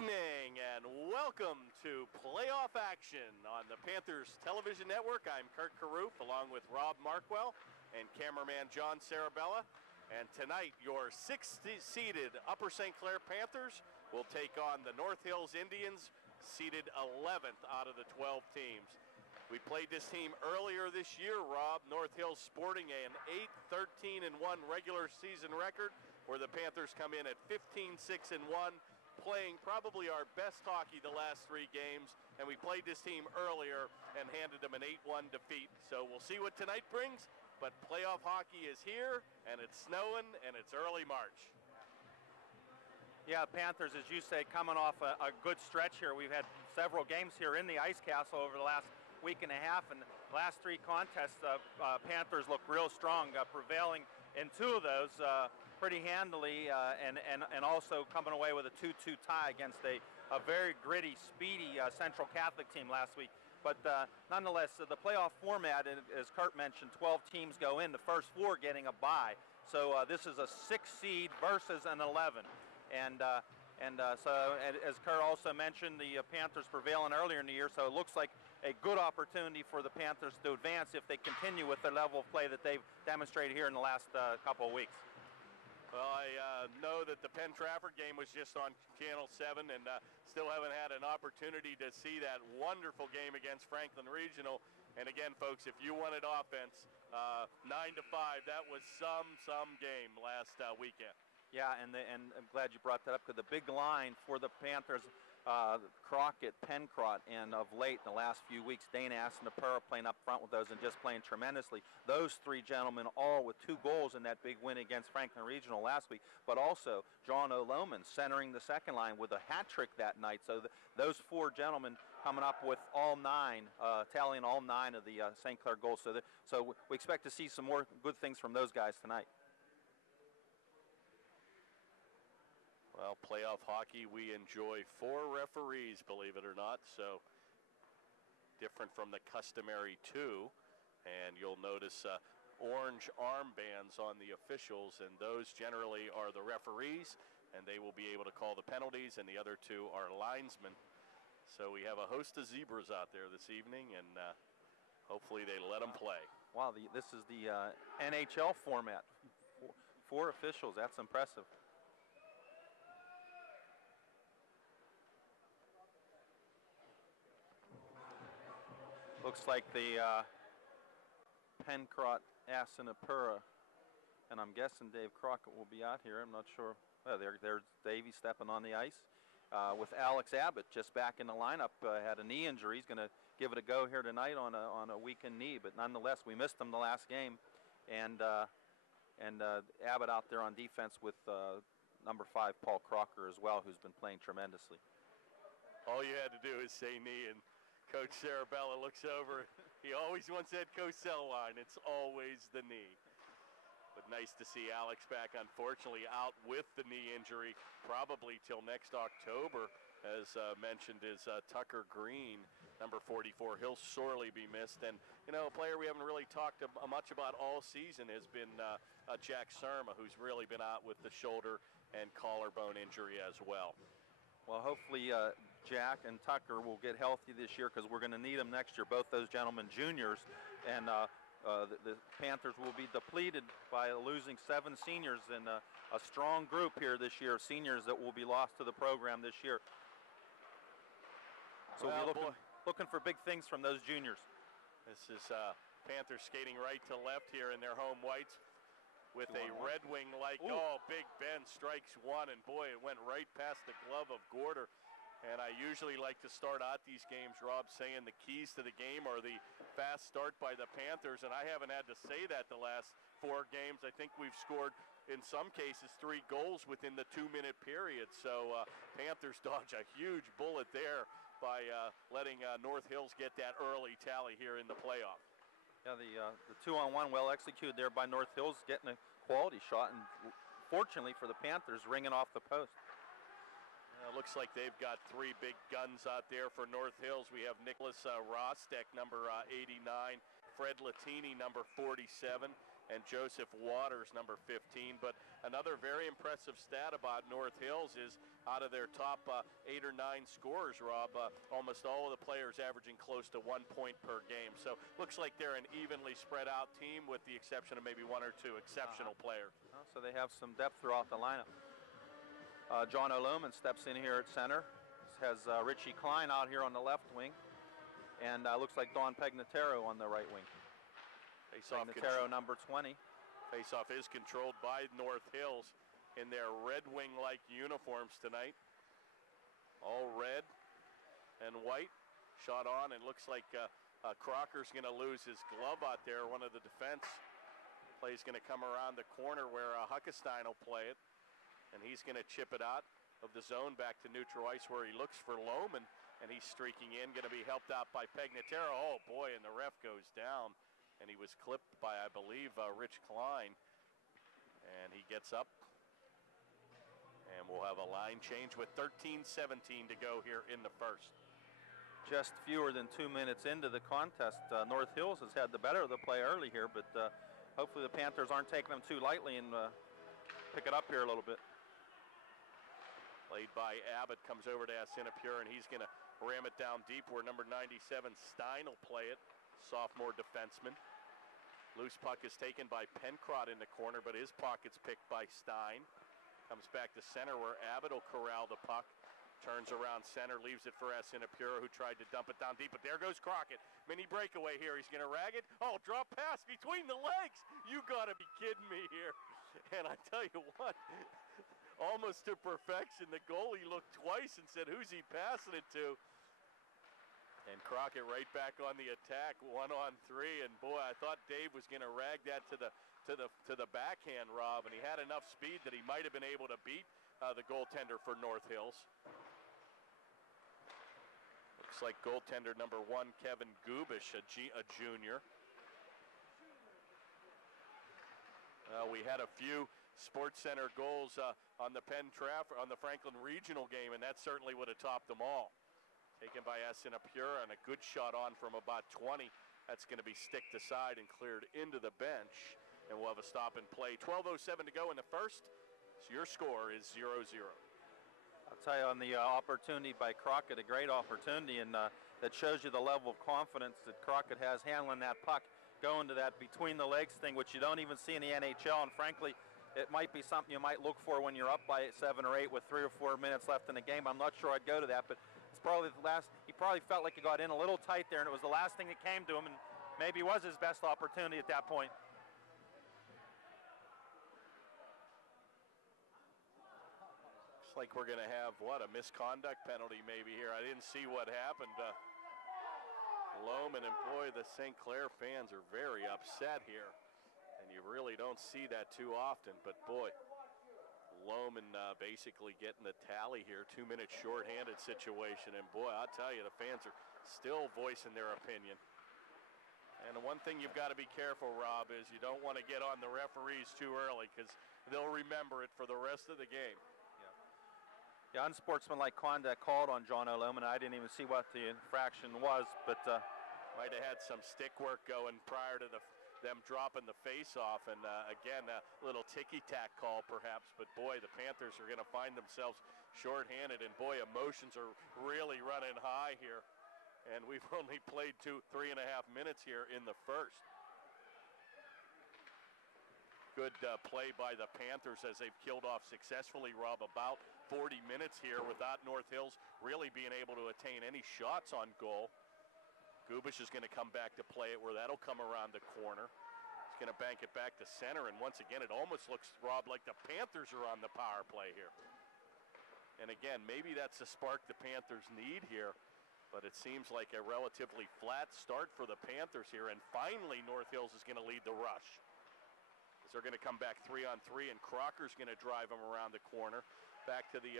evening and welcome to playoff action on the Panthers Television Network. I'm Kurt Carruth along with Rob Markwell and cameraman John Sarabella. And tonight your sixth-seeded Upper St. Clair Panthers will take on the North Hills Indians, seeded 11th out of the 12 teams. We played this team earlier this year, Rob. North Hills sporting an 8-13-1 regular season record, where the Panthers come in at 15-6-1, playing probably our best hockey the last three games, and we played this team earlier and handed them an 8-1 defeat. So we'll see what tonight brings, but playoff hockey is here, and it's snowing, and it's early March. Yeah, Panthers, as you say, coming off a good stretch here. We've had several games here in the Ice Castle over the last week and a half, and the last three contests, Panthers look real strong, prevailing in two of those pretty handily, and also coming away with a 2-2 tie against a very gritty, speedy Central Catholic team last week. But nonetheless, the playoff format, as Kurt mentioned, 12 teams go in, the first four getting a bye. So this is a 6 seed versus an 11. And so, as Kurt also mentioned, the Panthers prevailing earlier in the year, so it looks like a good opportunity for the Panthers to advance if they continue with the level of play that they've demonstrated here in the last couple of weeks. Well, I know that the Penn Trafford game was just on Channel 7, and still haven't had an opportunity to see that wonderful game against Franklin Regional. And again, folks, if you wanted offense, 9-5, that was some game last weekend. Yeah, and I'm glad you brought that up, because the big line for the Panthers, Crockett, Pencrott, and of late, in the last few weeks, Dana Assinapura playing up front with those and just playing tremendously. Those three gentlemen all with 2 goals in that big win against Franklin Regional last week, but also John O'Loman centering the second line with a hat trick that night. So those 4 gentlemen coming up with all 9, tallying all 9 of the St. Clair goals. So we expect to see some more good things from those guys tonight. Well, playoff hockey, we enjoy 4 referees, believe it or not, so different from the customary 2. And you'll notice orange armbands on the officials, and those generally are the referees, and they will be able to call the penalties, and the other 2 are linesmen. So we have a host of zebras out there this evening, and hopefully they let them play. Wow, this is the NHL format. 4 officials, that's impressive. Looks like the Pencrott Assinapura, and I'm guessing Dave Crockett will be out here. I'm not sure. Well, there's Davey stepping on the ice with Alex Abbott just back in the lineup. Had a knee injury. He's going to give it a go here tonight on a weakened knee, but nonetheless, we missed him the last game, and Abbott out there on defense with number 5 Paul Crocker as well, who's been playing tremendously. All you had to do is say knee, and Coach Sarabella looks over. He always wants that Cosell line. It's always the knee. But nice to see Alex back. Unfortunately, out with the knee injury, probably till next October. As mentioned, is Tucker Green, number 44. He'll sorely be missed. And, you know, a player we haven't really talked much about all season has been Jack Surma, who's really been out with the shoulder and collarbone injury as well. Well, hopefully Jack and Tucker will get healthy this year, because we're going to need them next year, both those gentlemen juniors. And the Panthers will be depleted by losing 7 seniors, and a strong group here this year of seniors that will be lost to the program this year. So we're looking for big things from those juniors. This is Panthers skating right to left here in their home whites with a Red Wing like, oh, Big Ben strikes one, and boy, it went right past the glove of Gorder. And I usually like to start out these games, Rob, saying the keys to the game are the fast start by the Panthers, and I haven't had to say that the last 4 games. I think we've scored, in some cases, 3 goals within the 2-minute period. So Panthers dodge a huge bullet there by letting North Hills get that early tally here in the playoff. Yeah, the 2-on-1 well executed there by North Hills, getting a quality shot, and fortunately for the Panthers, ringing off the post. Looks like they've got 3 big guns out there for North Hills. We have Nicholas Rostek, number 89, Fred Latini, number 47, and Joseph Waters, number 15. But another very impressive stat about North Hills is out of their top 8 or 9 scorers, Rob, almost all of the players averaging close to 1 point per game. So looks like they're an evenly spread out team with the exception of maybe 1 or 2 exceptional players. So they have some depth throughout the lineup. John O'Loman steps in here at center. Has Richie Klein out here on the left wing. And looks like Don Pegnataro on the right wing. Pegnataro, number 20. Faceoff is controlled by North Hills in their Red Wing-like uniforms tonight. All red and white. Shot on, and looks like Crocker's going to lose his glove out there. One of the defense play's going to come around the corner where Huckestein will play it. And he's going to chip it out of the zone back to neutral ice where he looks for Lohman. And he's streaking in, going to be helped out by Pegnataro. Oh boy, and the ref goes down. And he was clipped by, I believe, Rich Klein. And he gets up. And we'll have a line change with 13:17 to go here in the first. Just fewer than 2 minutes into the contest. North Hills has had the better of the play early here, but hopefully the Panthers aren't taking them too lightly and pick it up here a little bit. Played by Abbott, comes over to Asinapure, and he's going to ram it down deep where number 97, Stein, will play it. Sophomore defenseman. Loose puck is taken by Pencrott in the corner, but his pocket's picked by Stein. Comes back to center where Abbott will corral the puck. Turns around center, leaves it for Asinapure, who tried to dump it down deep, but there goes Crockett. Mini breakaway here, he's going to rag it. Oh, drop pass between the legs. You got to be kidding me here. And I tell you what, almost to perfection. The goalie looked twice and said, who's he passing it to? And Crockett right back on the attack, 1-on-3. And boy, I thought Dave was going to rag that to the backhand, Rob, and he had enough speed that he might have been able to beat the goaltender for North Hills. Looks like goaltender number 1, Kevin Gubish, a junior. We had a few Sports Center goals on the on the Franklin Regional game, and that certainly would have topped them all. Taken by Asinapure, and a good shot on from about 20. That's going to be sticked aside and cleared into the bench, and we'll have a stop and play. 12:07 to go in the first. So your score is 0-0. I'll tell you, on the opportunity by Crockett, a great opportunity, and that shows you the level of confidence that Crockett has handling that puck, going to that between the legs thing, which you don't even see in the NHL. And frankly, it might be something you might look for when you're up by 7 or 8 with 3 or 4 minutes left in the game. I'm not sure I'd go to that, but it's probably the last. He probably felt like he got in a little tight there, and it was the last thing that came to him, and maybe was his best opportunity at that point. Looks like we're going to have, what, a misconduct penalty maybe here. I didn't see what happened. Lohman, and boy, the St. Clair fans are very upset here. And you really don't see that too often, but boy, Lohman basically getting the tally here. 2 minute shorthanded situation, and boy, I'll tell you, the fans are still voicing their opinion. And the one thing you've got to be careful, Rob, is you don't want to get on the referees too early, because they'll remember it for the rest of the game. Yeah, unsportsmanlike conduct called on John O'Loman. I didn't even see what the infraction was, but might have had some stick work going prior to them dropping the face off, and again, a little ticky-tack call perhaps, but boy, the Panthers are going to find themselves shorthanded, and boy, emotions are really running high here, and we've only played 3.5 minutes here in the first. Good play by the Panthers as they've killed off successfully, Rob, about 40 minutes here without North Hills really being able to attain any shots on goal. Gubish is going to come back to play it where that'll come around the corner. He's going to bank it back to center, and once again, it almost looks, Rob, like the Panthers are on the power play here. And again, maybe that's the spark the Panthers need here, but it seems like a relatively flat start for the Panthers here, and finally North Hills is going to lead the rush. They're going to come back 3-on-3, and Crocker's going to drive them around the corner. Back to the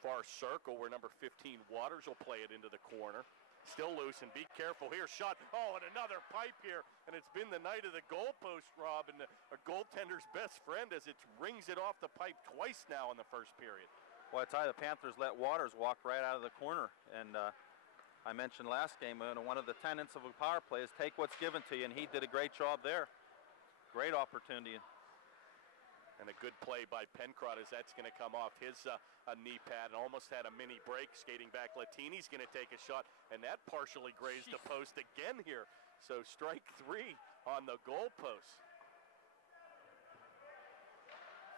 far circle where number 15, Waters, will play it into the corner. Still loose, and be careful here. Shot, oh, and another pipe here. And it's been the night of the goalpost, Rob, and a goaltender's best friend as it rings it off the pipe twice now in the first period. Well, I tell you, the Panthers let Waters walk right out of the corner. And I mentioned last game, one of the tenets of a power play is take what's given to you, and he did a great job there. great opportunity. And a good play by Pencrott as that's going to come off his knee pad, and almost had a mini break. Skating back, Latini's going to take a shot, and that partially grazed the post again here. So strike 3 on the goal post.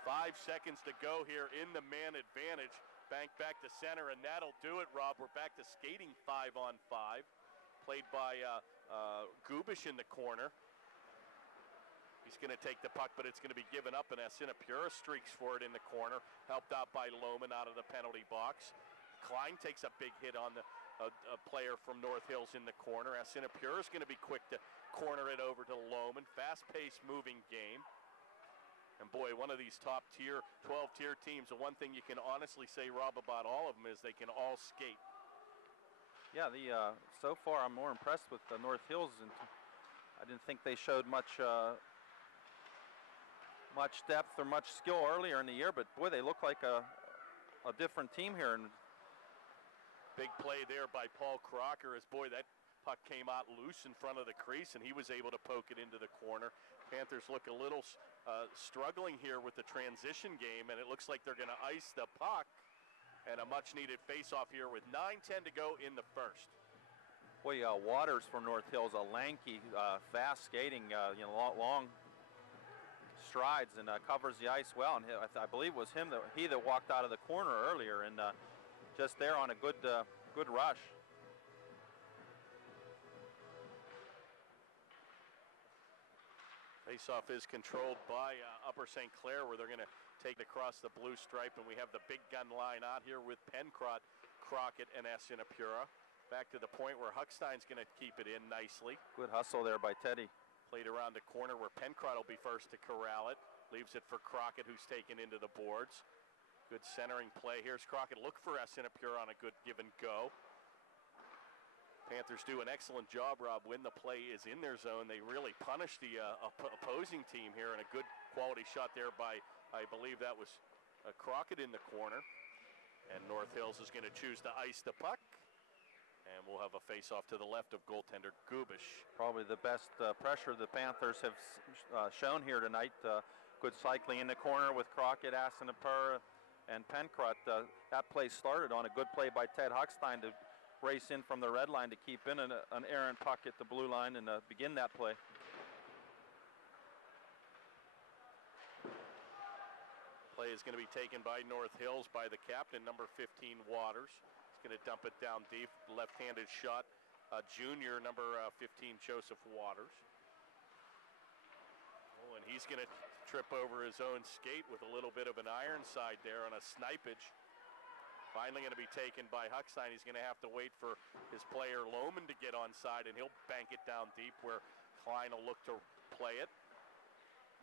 5 seconds to go here in the man advantage. Bank back to center, and that'll do it, Rob. We're back to skating 5-on-5. Played by Gubish in the corner. He's going to take the puck, but it's going to be given up, and Assiniboia streaks for it in the corner, helped out by Lohman out of the penalty box. Klein takes a big hit on a player from North Hills in the corner. Assiniboia is going to be quick to corner it over to Lohman. Fast-paced, moving game. And boy, one of these top-tier, 12-tier teams, the one thing you can honestly say, Rob, about all of them is they can all skate. Yeah, so far I'm more impressed with the North Hills, and I didn't think they showed much depth or much skill earlier in the year, but boy, they look like a different team here. And big play there by Paul Crocker, as boy, that puck came out loose in front of the crease, and he was able to poke it into the corner. Panthers look a little struggling here with the transition game, and it looks like they're going to ice the puck, and a much-needed face-off here with 9:10 to go in the first. Boy, Waters from North Hills, a lanky, fast skating, long strides, and covers the ice well. And I believe it was he that walked out of the corner earlier, and just there on a good rush. Face-off is controlled by Upper St. Clair, where they're going to take it across the blue stripe, and we have the big gun line out here with Pencrott, Crockett, and Assiniboia. Back to the point where Huckstein's going to keep it in nicely. Good hustle there by Teddy. Played around the corner where Pencrott will be first to corral it. Leaves it for Crockett, who's taken into the boards. Good centering play. Here's Crockett. Look for Assiniboia on a good give and go. Panthers do an excellent job, Rob, when the play is in their zone. They really punish the opposing team here, and a good quality shot there by, I believe that was Crockett in the corner. And North Hills is going to choose to ice the puck. And we'll have a face-off to the left of goaltender Gubish. Probably the best pressure the Panthers have shown here tonight. Good cycling in the corner with Crockett, Assiniboia, and Pencrott. That play started on a good play by Ted Huckstein to race in from the red line to keep in an errant puck at the blue line and begin that play. Play is going to be taken by North Hills by the captain, number 15, Waters. Going to dump it down deep, left-handed shot. Junior, number 15, Joseph Waters. Oh, and he's going to trip over his own skate with a little bit of an iron side there on a snipage. Finally going to be taken by Huckstein. He's going to have to wait for his player Lohman to get on side, and he'll bank it down deep where Klein will look to play it.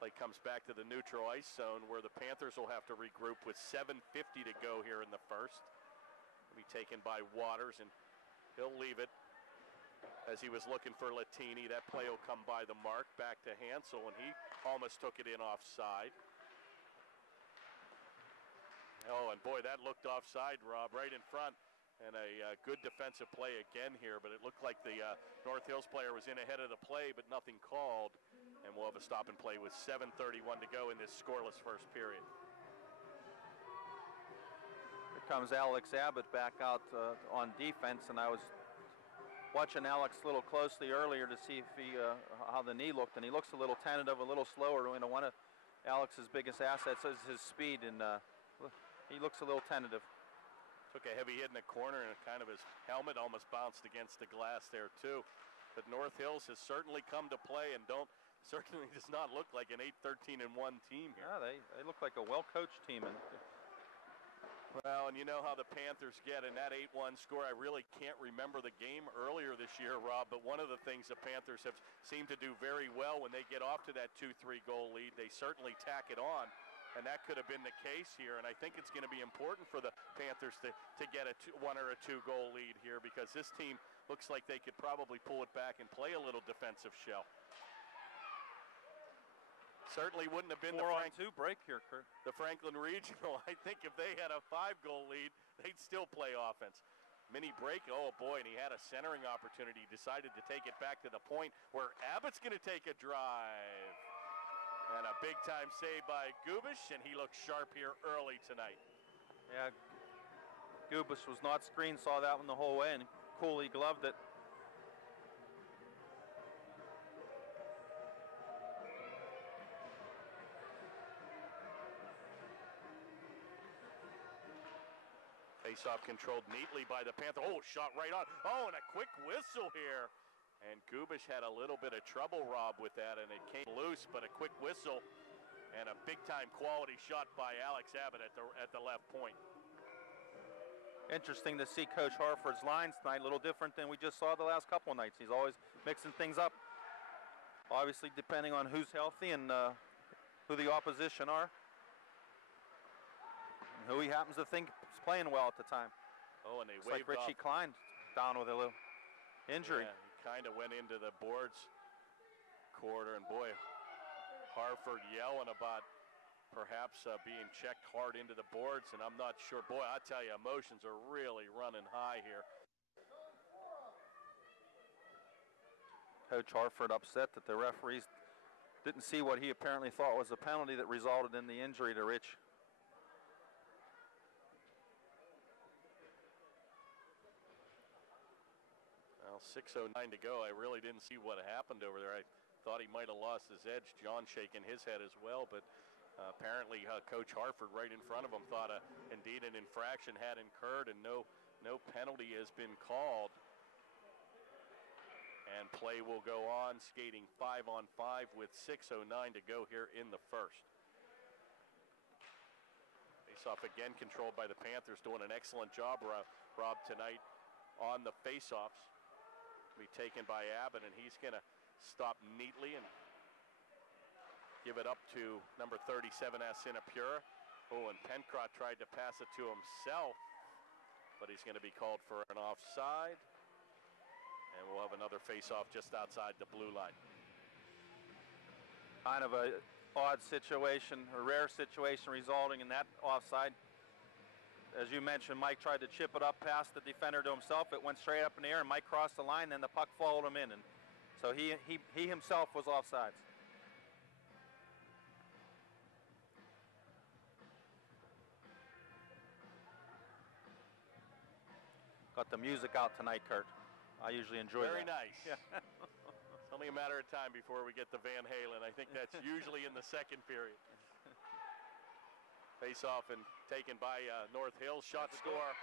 Play comes back to the neutral ice zone where the Panthers will have to regroup with 7:50 to go here in the first. Be taken by Waters, and he'll leave it as he was looking for Latini. That play will come by the mark, back to Hansel, and he almost took it in offside. Oh, and boy, that looked offside, Rob, right in front, and a good defensive play again here, but it looked like the North Hills player was in ahead of the play, but nothing called, and we'll have a stop and play with 7:31 to go in this scoreless first period. Comes Alex Abbott back out on defense, and I was watching Alex a little closely earlier to see if how the knee looked, and he looks a little tentative, a little slower. One of Alex's biggest assets is his speed, and he looks a little tentative. Took a heavy hit in the corner, and kind of his helmet almost bounced against the glass there too. But North Hills has certainly come to play, and certainly does not look like an 8-13-1 team here. Yeah, they look like a well-coached team. Well, and you know how the Panthers get in that 8-1 score. I really can't remember the game earlier this year, Rob, but one of the things the Panthers have seemed to do very well when they get off to that 2-3 goal lead, they certainly tack it on, and that could have been the case here. And I think it's going to be important for the Panthers to get a 1 or a 2 goal lead here, because this team looks like they could probably pull it back and play a little defensive shell. Certainly wouldn't have been 4-on-2 break here, Kurt. The Franklin Regional. I think if they had a 5-goal lead, they'd still play offense. Mini break, oh boy, and he had a centering opportunity. Decided to take it back to the point where Abbott's going to take a drive. And a big-time save by Gubish, and he looks sharp here early tonight. Yeah, Gubish was not screened, saw that one the whole way, and coolly gloved it. Face-off controlled neatly by the Panther. Oh, shot right on. Oh, and a quick whistle here. And Gubish had a little bit of trouble, Rob, with that, and it came loose, but a quick whistle and a big-time quality shot by Alex Abbott at the left point. Interesting to see Coach Harford's lines tonight, a little different than we just saw the last couple of nights. He's always mixing things up, obviously depending on who's healthy and who the opposition are, and who he happens to think is playing well at the time. Oh, and they It's waved like Richie off. Klein down with a little injury. Yeah, he kind of went into the boards quarter, and boy, Harford yelling about perhaps being checked hard into the boards, and I'm not sure. Boy, I tell you, emotions are really running high here. Coach Harford upset that the referees didn't see what he apparently thought was a penalty that resulted in the injury to Rich. Well, 6:09 to go. I really didn't see what happened over there. I thought he might have lost his edge. John shaking his head as well, but apparently Coach Harford right in front of him thought indeed an infraction had incurred and no penalty has been called. And play will go on, skating 5-on-5 with 6:09 to go here in the first. Face-off again controlled by the Panthers, doing an excellent job, Rob, tonight on the face-offs. Be taken by Abbott, and he's going to stop neatly and give it up to number 37, Sinapura. Oh, and Pencrott tried to pass it to himself, but he's going to be called for an offside. And we'll have another face-off just outside the blue line. Kind of a odd situation, a rare situation resulting in that offside. As you mentioned, Mike tried to chip it up past the defender to himself. It went straight up in the air, and Mike crossed the line, then the puck followed him in. And so he himself was offsides. Got the music out tonight, Kurt. I usually enjoy Very that. nice. Yeah. It's only a matter of time before we get the Van Halen. I think that's usually in the second period. Face off and taken by North Hills. Shot score.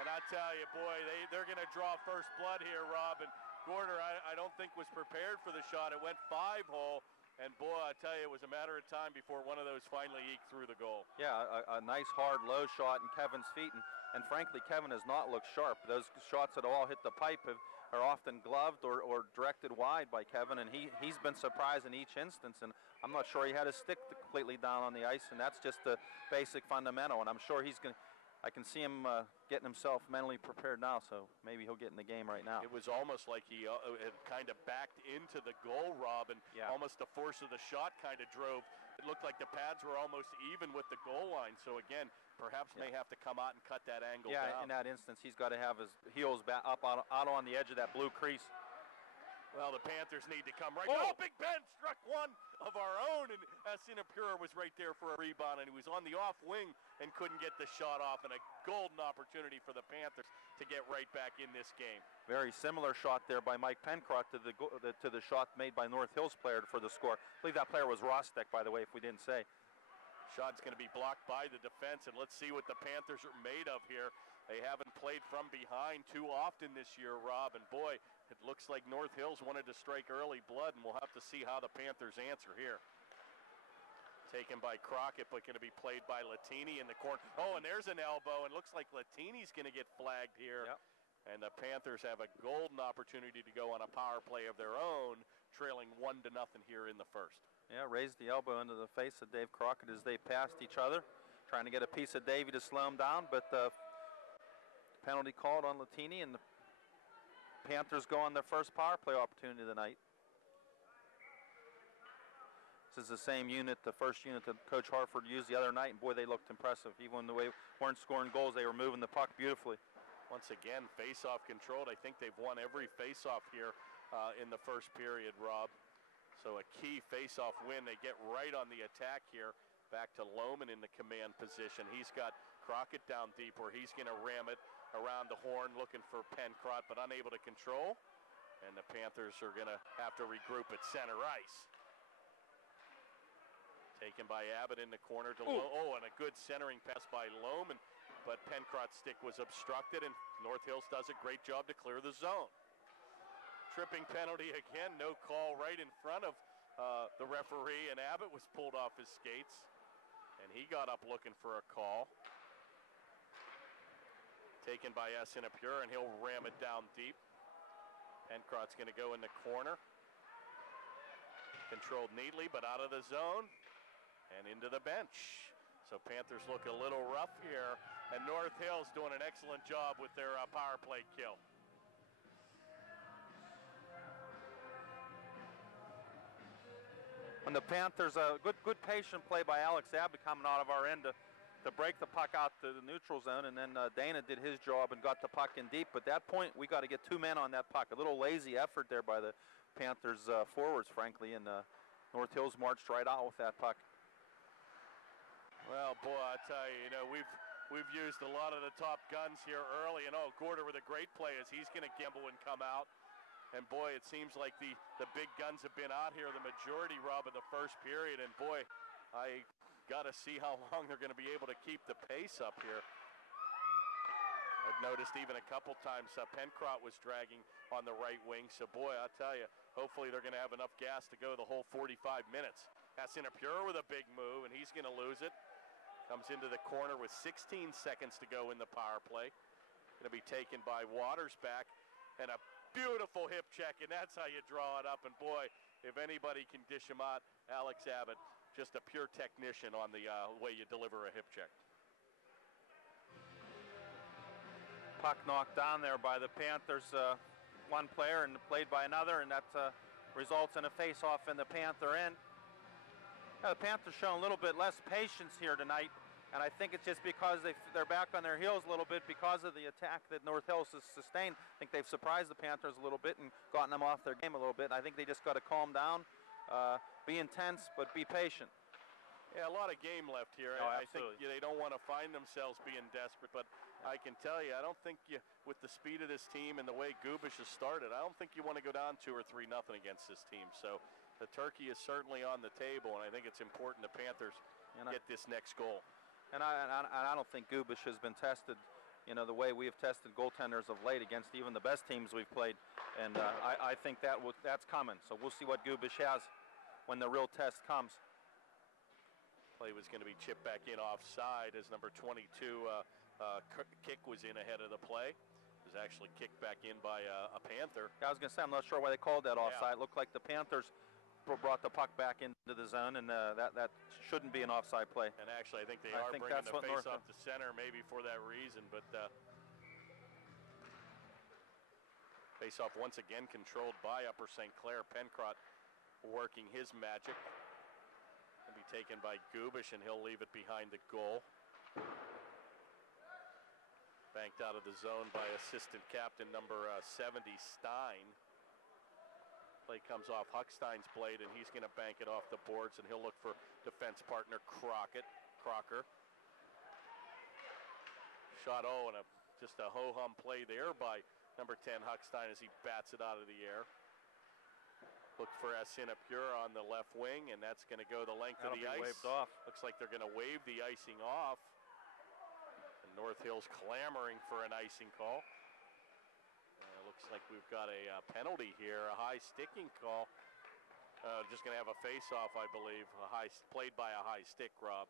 And I tell you, boy, they're going to draw first blood here, Rob. And Gorder, I don't think was prepared for the shot. It went 5-hole. And boy, I tell you, it was a matter of time before one of those finally eked through the goal. Yeah, a nice hard low shot in Kevin's feet. And frankly, Kevin has not looked sharp. Those shots that all hit the pipe are often gloved or directed wide by Kevin, and he's been surprised in each instance, and I'm not sure he had his stick completely down on the ice, and that's just a basic fundamental, and I'm sure I can see him getting himself mentally prepared now, so maybe he'll get in the game right now. It was almost like he had kind of backed into the goal, Rob, and almost the force of the shot kind of drove. It looked like the pads were almost even with the goal line, so again, perhaps may have to come out and cut that angle down. Yeah, in that instance, he's got to have his heels up out on the edge of that blue crease. Well, the Panthers need to come right. Oh, Big Ben struck one of our own, and Sinapura was right there for a rebound, and he was on the off wing and couldn't get the shot off, and a golden opportunity for the Panthers to get right back in this game. Very similar shot there by Mike Pencrott to the shot made by North Hills player for the score. I believe that player was Rostek, by the way, if we didn't say. Shot's going to be blocked by the defense, and let's see what the Panthers are made of here. They haven't played from behind too often this year, Rob, and boy, it looks like North Hills wanted to strike early blood, and we'll have to see how the Panthers answer here. Taken by Crockett, but going to be played by Latini in the corner. Oh, and there's an elbow, and looks like Latini's going to get flagged here. Yep. And the Panthers have a golden opportunity to go on a power play of their own, trailing 1-0 here in the first. Yeah, raised the elbow into the face of Dave Crockett as they passed each other, trying to get a piece of Davey to slow him down, but penalty called on Latini, and the Panthers go on their first power play opportunity of the night. This is the same unit, the first unit that Coach Harford used the other night, and boy, they looked impressive. Even when they weren't scoring goals, they were moving the puck beautifully. Once again, face-off controlled. I think they've won every face-off here in the first period, Rob. So a key face-off win. They get right on the attack here. Back to Lohman in the command position. He's got Crockett down deep where he's going to ram it around the horn looking for Pencrott, but unable to control. And the Panthers are going to have to regroup at center ice. Taken by Abbott in the corner to and a good centering pass by Lohman, but Pencrott's stick was obstructed, and North Hills does a great job to clear the zone. Tripping penalty again, no call right in front of the referee, and Abbott was pulled off his skates, and he got up looking for a call. Taken by Sinapure, and he'll ram it down deep. Pencrott's going to go in the corner. Controlled neatly, but out of the zone and into the bench. So Panthers look a little rough here, and North Hills doing an excellent job with their power play kill. And the Panthers, good patient play by Alex Abbott coming out of our end to break the puck out to the neutral zone, and then Dana did his job and got the puck in deep. But at that point, we got to get 2 men on that puck. A little lazy effort there by the Panthers forwards, frankly, and North Hills marched right out with that puck. Well, boy, I tell you, we've used a lot of the top guns here early, and Gorder with a great play as he's going to gamble and come out. And boy, it seems like the big guns have been out here the majority, Rob, of the first period. And boy, I got to see how long they're going to be able to keep the pace up here. I've noticed even a couple times Pencrott was dragging on the right wing. So boy, I'll tell you, hopefully they're going to have enough gas to go the whole 45 minutes. Sinapure with a big move, and he's going to lose it. Comes into the corner with 16 seconds to go in the power play. Going to be taken by Watersback, and a beautiful hip check, and that's how you draw it up. And boy, if anybody can dish him out, Alex Abbott, just a pure technician on the way you deliver a hip check. Puck knocked down there by the Panthers, one player, and played by another, and that results in a face-off in the Panther end. The Panthers showing a little bit less patience here tonight, and I think it's just because they're back on their heels a little bit because of the attack that North Hills has sustained. I think they've surprised the Panthers a little bit and gotten them off their game a little bit. I think they just got to calm down, be intense, but be patient. Yeah, a lot of game left here. Oh, I think they don't want to find themselves being desperate, but I can tell you, I don't think with the speed of this team and the way Gubish has started, I don't think you want to go down 2 or 3-0 against this team. So the turkey is certainly on the table, and I think it's important the Panthers get this next goal. And I don't think Gubish has been tested, the way we have tested goaltenders of late against even the best teams we've played. And I think that's coming. So we'll see what Gubish has when the real test comes. Play was going to be chipped back in offside as number 22 kick was in ahead of the play. It was actually kicked back in by a Panther. I was going to say, I'm not sure why they called that offside. It looked like the Panthers brought the puck back into the zone, and that shouldn't be an offside play. And actually, I think they are bringing the face off to center maybe for that reason, but face off once again controlled by Upper St. Clair. Pencrott working his magic. Will be taken by Gubish, and he'll leave it behind the goal. Banked out of the zone by assistant captain number 70, Stein. Play comes off Huckstein's blade, and he's going to bank it off the boards, and he'll look for defense partner Crocker. Shot, and just a ho-hum play there by number 10, Huckstein, as he bats it out of the air. Look for Sinapure on the left wing, and that's going to go the length of the ice. Waved off. Looks like they're going to wave the icing off. And North Hills clamoring for an icing call. Looks like we've got a penalty here, a high sticking call. Just going to have a face-off, I believe, played by a high stick, Rob.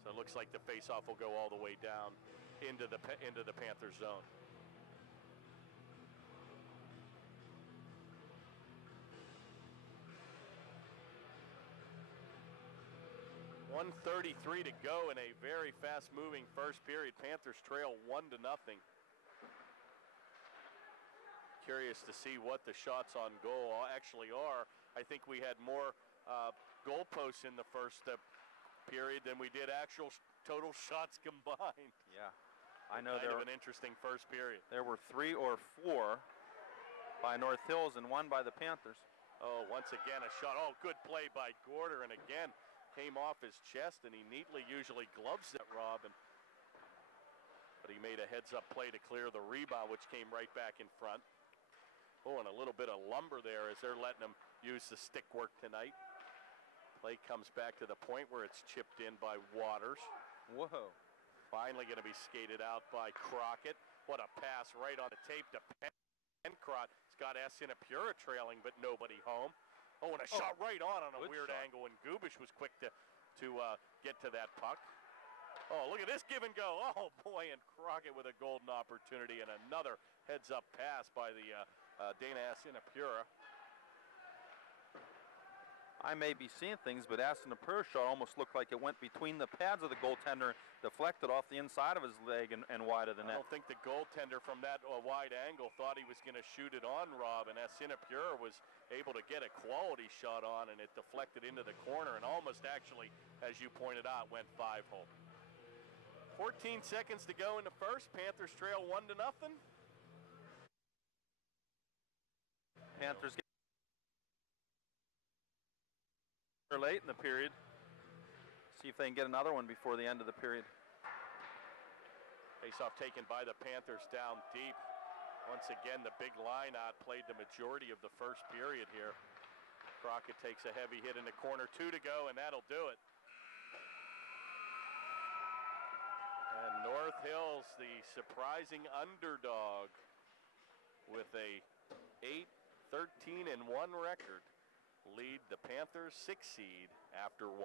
So it looks like the face-off will go all the way down into the Panther zone. .133 to go in a very fast-moving first period. Panthers trail 1-0. Curious to see what the shots on goal actually are. I think we had more goalposts in the first period than we did actual total shots combined. Yeah, I know there was an interesting first period. There were 3 or 4 by North Hills and 1 by the Panthers. Oh, once again a shot. Oh, good play by Gorder, and again came off his chest, and he neatly usually gloves that, Rob. But he made a heads-up play to clear the rebound, which came right back in front. Oh, and a little bit of lumber there as they're letting him use the stick work tonight. Play comes back to the point where it's chipped in by Waters. Whoa. Finally going to be skated out by Crockett. What a pass right on the tape to Pencrott. He's got Sinapura trailing, but nobody home. Oh, and a shot right on a weird angle, and Gubish was quick to get to that puck. Oh, look at this give and go. Oh, boy, and Crockett with a golden opportunity, and another heads-up pass by the Dana Sinapura. I may be seeing things, but Sinapura shot almost looked like it went between the pads of the goaltender, deflected off the inside of his leg and wide of the net. I don't think the goaltender from that wide angle thought he was going to shoot it on, Rob, and Sinapura was able to get a quality shot on, and it deflected into the corner and almost actually, as you pointed out, went 5-hole. 14 seconds to go in the first. Panthers trail 1-0. Panthers get late in the period. See if they can get another one before the end of the period. Face-off taken by the Panthers down deep. Once again, the big line out played the majority of the first period here. Crockett takes a heavy hit in the corner. 2 to go, and that'll do it. And North Hills, the surprising underdog, with a 8-13-1 record, lead the Panthers 6 seed after 1.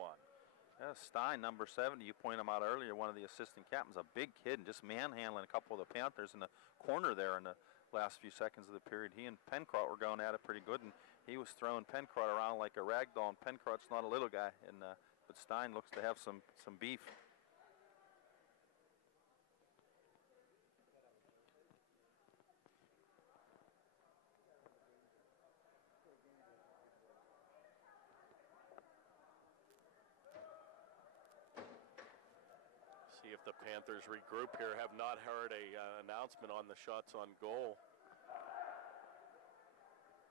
Yeah, Stein, number 70, you pointed him out earlier, one of the assistant captains, a big kid, and just manhandling a couple of the Panthers in the corner there in the last few seconds of the period. He and Pencrott were going at it pretty good, and he was throwing Pencrott around like a rag doll, and Pencrott's not a little guy, and but Stein looks to have some beef. See if the Panthers regroup here. Have not heard a announcement on the shots on goal.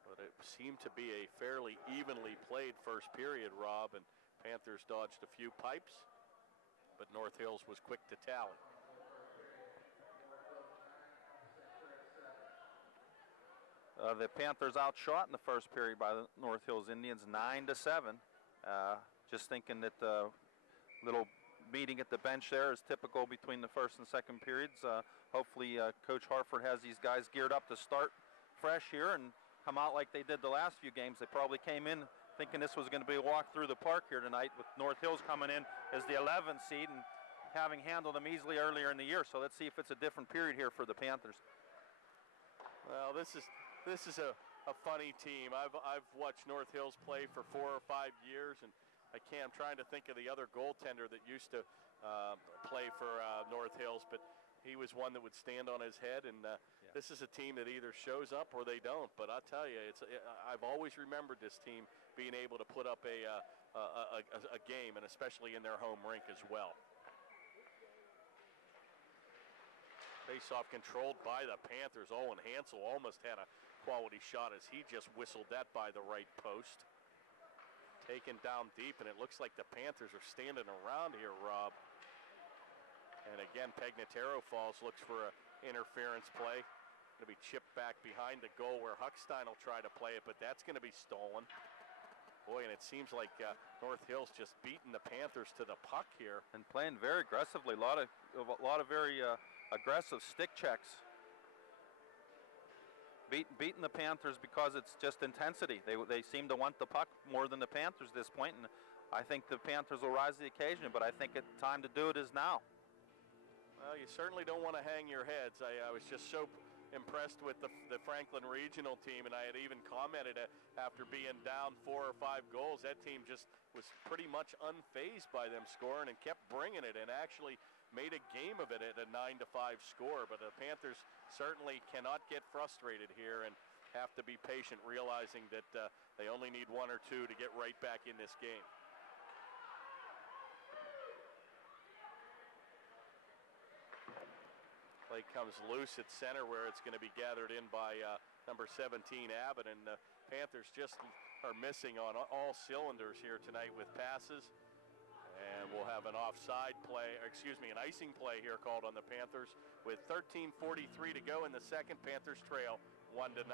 But it seemed to be a fairly evenly played first period, Rob, and Panthers dodged a few pipes, but North Hills was quick to tally. The Panthers outshot in the first period by the North Hills Indians 9-7. Just thinking that little meeting at the bench there is typical between the first and second periods. Hopefully Coach Harford has these guys geared up to start fresh here and come out like they did the last few games. They probably came in thinking this was going to be a walk through the park here tonight, with North Hills coming in as the 11th seed and having handled them easily earlier in the year. So let's see if it's a different period here for the Panthers. Well, this is a funny team. I've watched North Hills play for 4 or 5 years, and I'm trying to think of the other goaltender that used to play for North Hills, but he was one that would stand on his head, and this is a team that either shows up or they don't. But I'll tell you, I've always remembered this team being able to put up a game, and especially in their home rink as well. Face-off controlled by the Panthers. Owen Hansel almost had a quality shot as he just whistled that by the right post. Taken down deep, and it looks like the Panthers are standing around here, Rob. And again, Pegnataro falls, looks for an interference play. Going to be chipped back behind the goal where Huckstein will try to play it, but that's going to be stolen. Boy, and it seems like North Hills just beating the Panthers to the puck here. And playing very aggressively, a lot of very aggressive stick checks. Beating the Panthers because it's just intensity. They seem to want the puck more than the Panthers this point, and I think the Panthers will rise to the occasion, but I think the time to do it is now. Well, you certainly don't want to hang your heads. I was just so impressed with the Franklin Regional team, and I had even commented after being down 4 or 5 goals, that team just was pretty much unfazed by them scoring and kept bringing it, and actually made a game of it at a 9-5 score. But the Panthers certainly cannot get frustrated here and have to be patient, realizing that they only need 1 or 2 to get right back in this game. Play comes loose at center, where it's going to be gathered in by number 17, Abbott, and Panthers just are missing on all cylinders here tonight with passes. And we'll have an offside play, an icing play here called on the Panthers with 13:43 to go in the second. Panthers trail 1-0.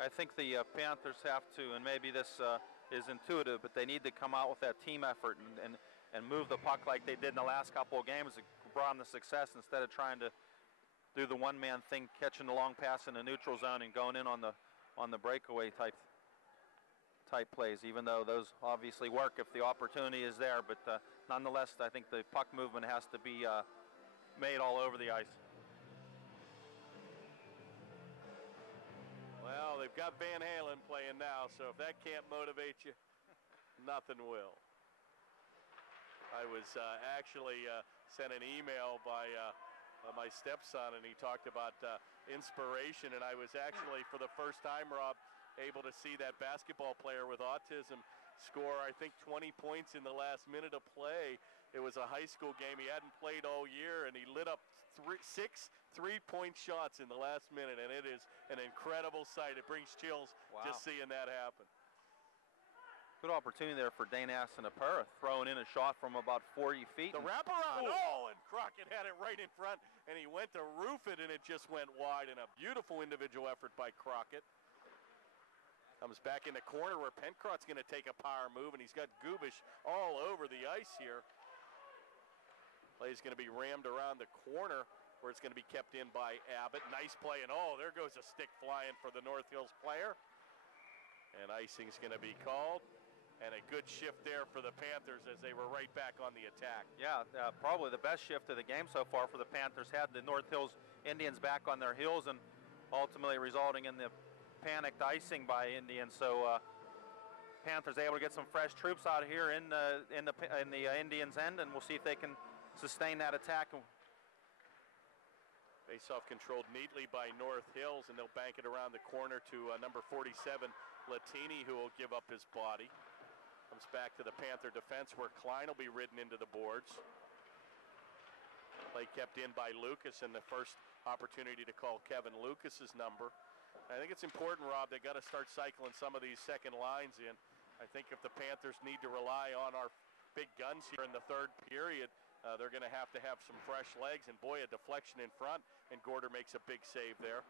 I think the Panthers have to, and maybe this is intuitive, but they need to come out with that team effort and move the puck like they did in the last couple of games. It brought them the success instead of trying to do the one-man thing, catching the long pass in the neutral zone and going in on the breakaway type plays, even though those obviously work if the opportunity is there. But nonetheless, I think the puck movement has to be made all over the ice. Well, they've got Van Halen playing now, so if that can't motivate you, nothing will. I was actually sent an email by my stepson, and he talked about inspiration, and I was actually, for the first time, Rob, able to see that basketball player with autism score, I think, 20 points in the last minute of play. It was a high school game. He hadn't played all year, and he lit up 6 3-point shots in the last minute, and it is an incredible sight. It brings chills just seeing that happen. Good opportunity there for Dane Assenapera, throwing in a shot from about 40 feet. The wraparound, and Crockett had it right in front, and he went to roof it, and it just went wide, and a beautiful individual effort by Crockett. Comes back in the corner where Pencrott's going to take a power move, and he's got Gubish all over the ice here. Play's going to be rammed around the corner where it's going to be kept in by Abbott. Nice play, and there goes a stick flying for the North Hills player. And icing's going to be called. And a good shift there for the Panthers as they were right back on the attack. Yeah, probably the best shift of the game so far for the Panthers. Had the North Hills Indians back on their heels and ultimately resulting in the panicked icing by Indians. So Panthers able to get some fresh troops out of here in the Indians' end, and we'll see if they can sustain that attack. Face-off controlled neatly by North Hills, and they'll bank it around the corner to number 47, Latini, who will give up his body. Comes back to the Panther defense where Klein will be ridden into the boards. Play kept in by Lucas, and the first opportunity to call Kevin Lucas's number. I think it's important, Rob, they got to start cycling some of these second lines in. I think if the Panthers need to rely on our big guns here in the third period, they're going to have some fresh legs, and boy, a deflection in front, and Gorder makes a big save there.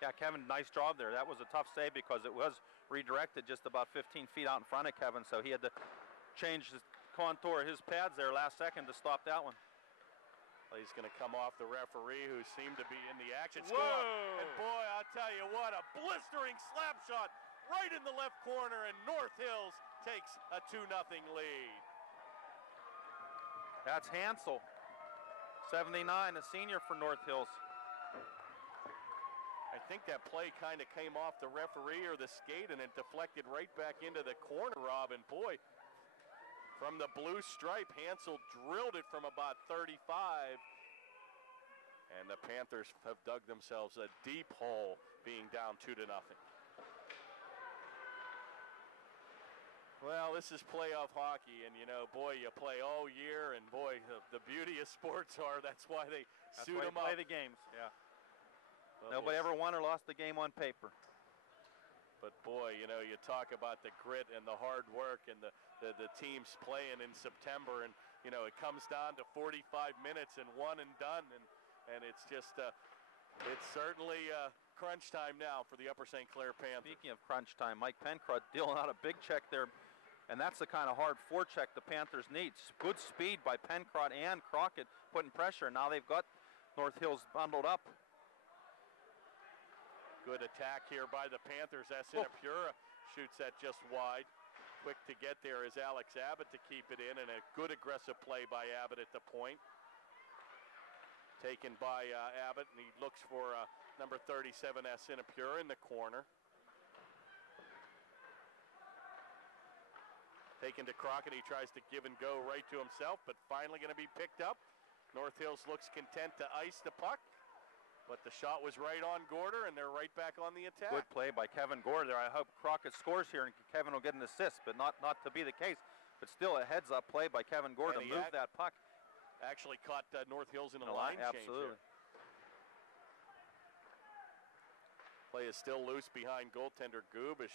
Yeah, Kevin, nice job there. That was a tough save because it was redirected just about 15 feet out in front of Kevin, so he had to change the contour of his pads there last second to stop that one. He's going to come off the referee, who seemed to be in the action. Whoa! And boy, I'll tell you what, a blistering slap shot right in the left corner, and North Hills takes a 2-0 lead. That's Hansel, 79, a senior for North Hills. I think that play kind of came off the referee or the skate, and it deflected right back into the corner, Rob, and boy, from the blue stripe, Hansel drilled it from about 35. And the Panthers have dug themselves a deep hole, being down 2-0. Well, this is playoff hockey, and boy, you play all year, and boy, the beauty of sports that's why they suit them up. Play the games. Yeah. Well, nobody ever won or lost the game on paper. But boy, you talk about the grit and the hard work and the teams playing in September, and it comes down to 45 minutes and one and done, and it's just it's certainly crunch time now for the Upper St. Clair Panthers. Speaking of crunch time, Mike Pencrott dealing out a big check there, and that's the kind of hard forecheck the Panthers need. Good speed by Pencrott and Crockett putting pressure. Now they've got North Hills bundled up. Good attack here by the Panthers. Assenapura shoots that just wide. Quick to get there is Alex Abbott to keep it in, and a good aggressive play by Abbott at the point. Taken by Abbott, and he looks for number 37, Assenapura, in the corner. Taken to Crockett. He tries to give and go right to himself, but finally going to be picked up. North Hills looks content to ice the puck. But the shot was right on Gorder, and they're right back on the attack. Good play by Kevin Gorder there. I hope Crockett scores here, and Kevin will get an assist, but not to be the case. But still a heads-up play by Kevin Gorder to move that puck. Actually caught North Hills in a line change. Absolutely. Play is still loose behind goaltender Gubish.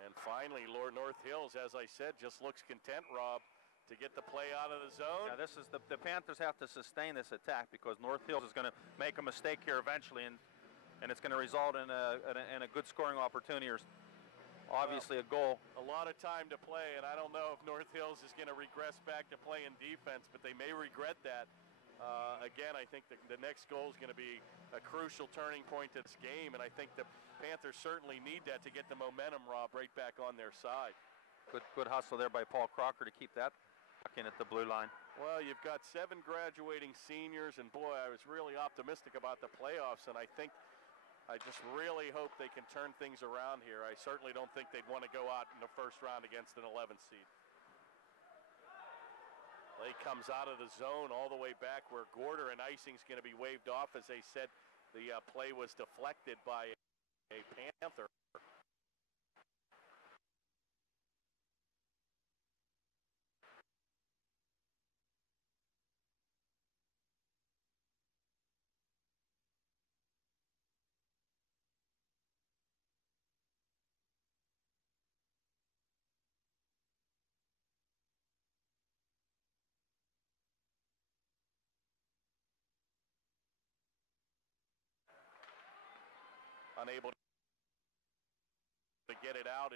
And finally, North Hills, as I said, just looks content, Rob, to get the play out of the zone. Yeah, this is the Panthers have to sustain this attack because North Hills is going to make a mistake here eventually, and it's going to result in a good scoring opportunity or obviously a goal. A lot of time to play, and I don't know if North Hills is going to regress back to playing defense, but they may regret that. Again, I think the next goal is going to be a crucial turning point to this game, and I think the Panthers certainly need that to get the momentum, Rob, right back on their side. Good hustle there by Paul Crocker to keep that in at the blue line. Well, you've got 7 graduating seniors, and boy, I was really optimistic about the playoffs, and I just really hope they can turn things around here. I certainly don't think they'd want to go out in the first round against an 11th seed. Play comes out of the zone all the way back where Gorder and icing's going to be waved off. As they said, the play was deflected by a Panther. Unable to get it out.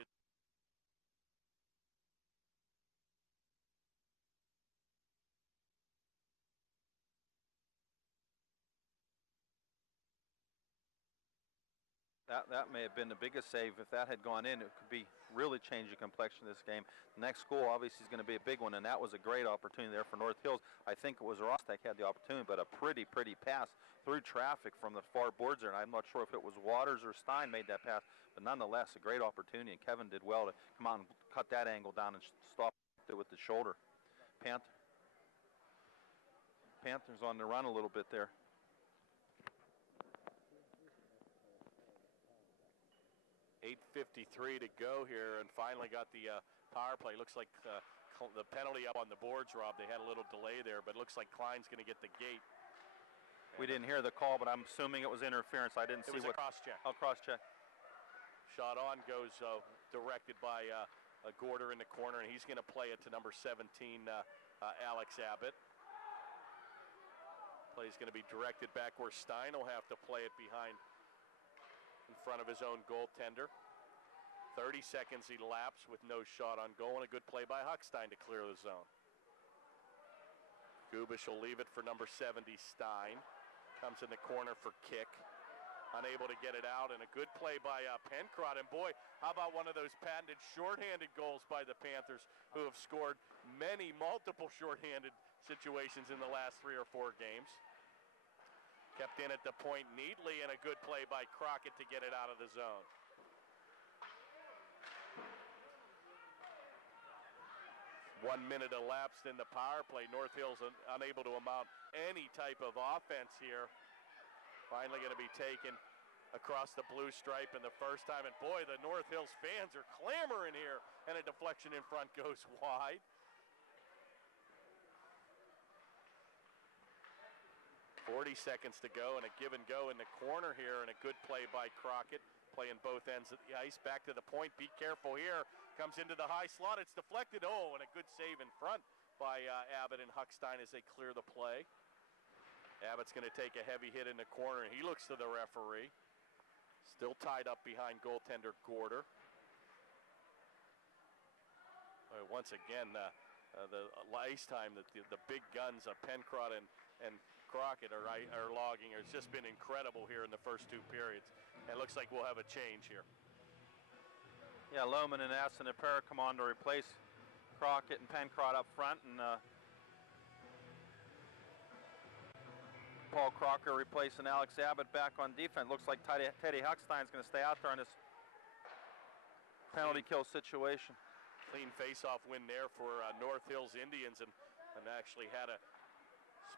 That may have been the biggest save. If that had gone in, it could be really change the complexion of this game. The next goal obviously is going to be a big one, and that was a great opportunity there for North Hills. I think it was Rostek had the opportunity, but a pretty pass through traffic from the far boards there, and I'm not sure if it was Waters or Stein made that pass, but nonetheless, a great opportunity, and Kevin did well to come out and cut that angle down and stop it with the shoulder. Panthers on the run a little bit there. .8:53 to go here, and finally got the power play. Looks like the penalty up on the boards, Rob. They had a little delay there, but looks like Klein's going to get the gate. We didn't hear the call, but I'm assuming it was interference. I didn't see what. It was a cross-check. Oh, cross-check. Shot on goes directed by Gorder in the corner, and he's going to play it to number 17, Alex Abbott. Play's going to be directed back where Stein will have to play it behind in front of his own goaltender. 30 seconds elapsed with no shot on goal, and a good play by Huckstein to clear the zone. Gubish will leave it for number 70, Stein. Comes in the corner for kick. Unable to get it out, and a good play by Pencrot. And boy, how about one of those patented shorthanded goals by the Panthers, who have scored multiple shorthanded situations in the last 3 or 4 games. Kept in at the point neatly, and a good play by Crockett to get it out of the zone. One minute elapsed in the power play. North Hills unable to amount any type of offense here. Finally going to be taken across the blue stripe in the first time. And boy, the North Hills fans are clamoring here. And a deflection in front goes wide. 40 seconds to go, and a give and go in the corner here, and a good play by Crockett, playing both ends of the ice. Back to the point, be careful here. Comes into the high slot, it's deflected. Oh, and a good save in front by Abbott and Huckstein as they clear the play. Abbott's going to take a heavy hit in the corner, and he looks to the referee. Still tied up behind goaltender Gorder. Once again, the ice time that the big guns of Pencrot and Crockett are logging. It's just been incredible here in the first 2 periods. And it looks like we'll have a change here. Yeah, Lohman and Assenapera come on to replace Crockett and Pencrot up front, and Paul Crocker replacing Alex Abbott back on defense. Looks like Teddy Huckstein's going to stay out there on this penalty kill situation. Clean face-off win there for North Hills Indians, and actually had a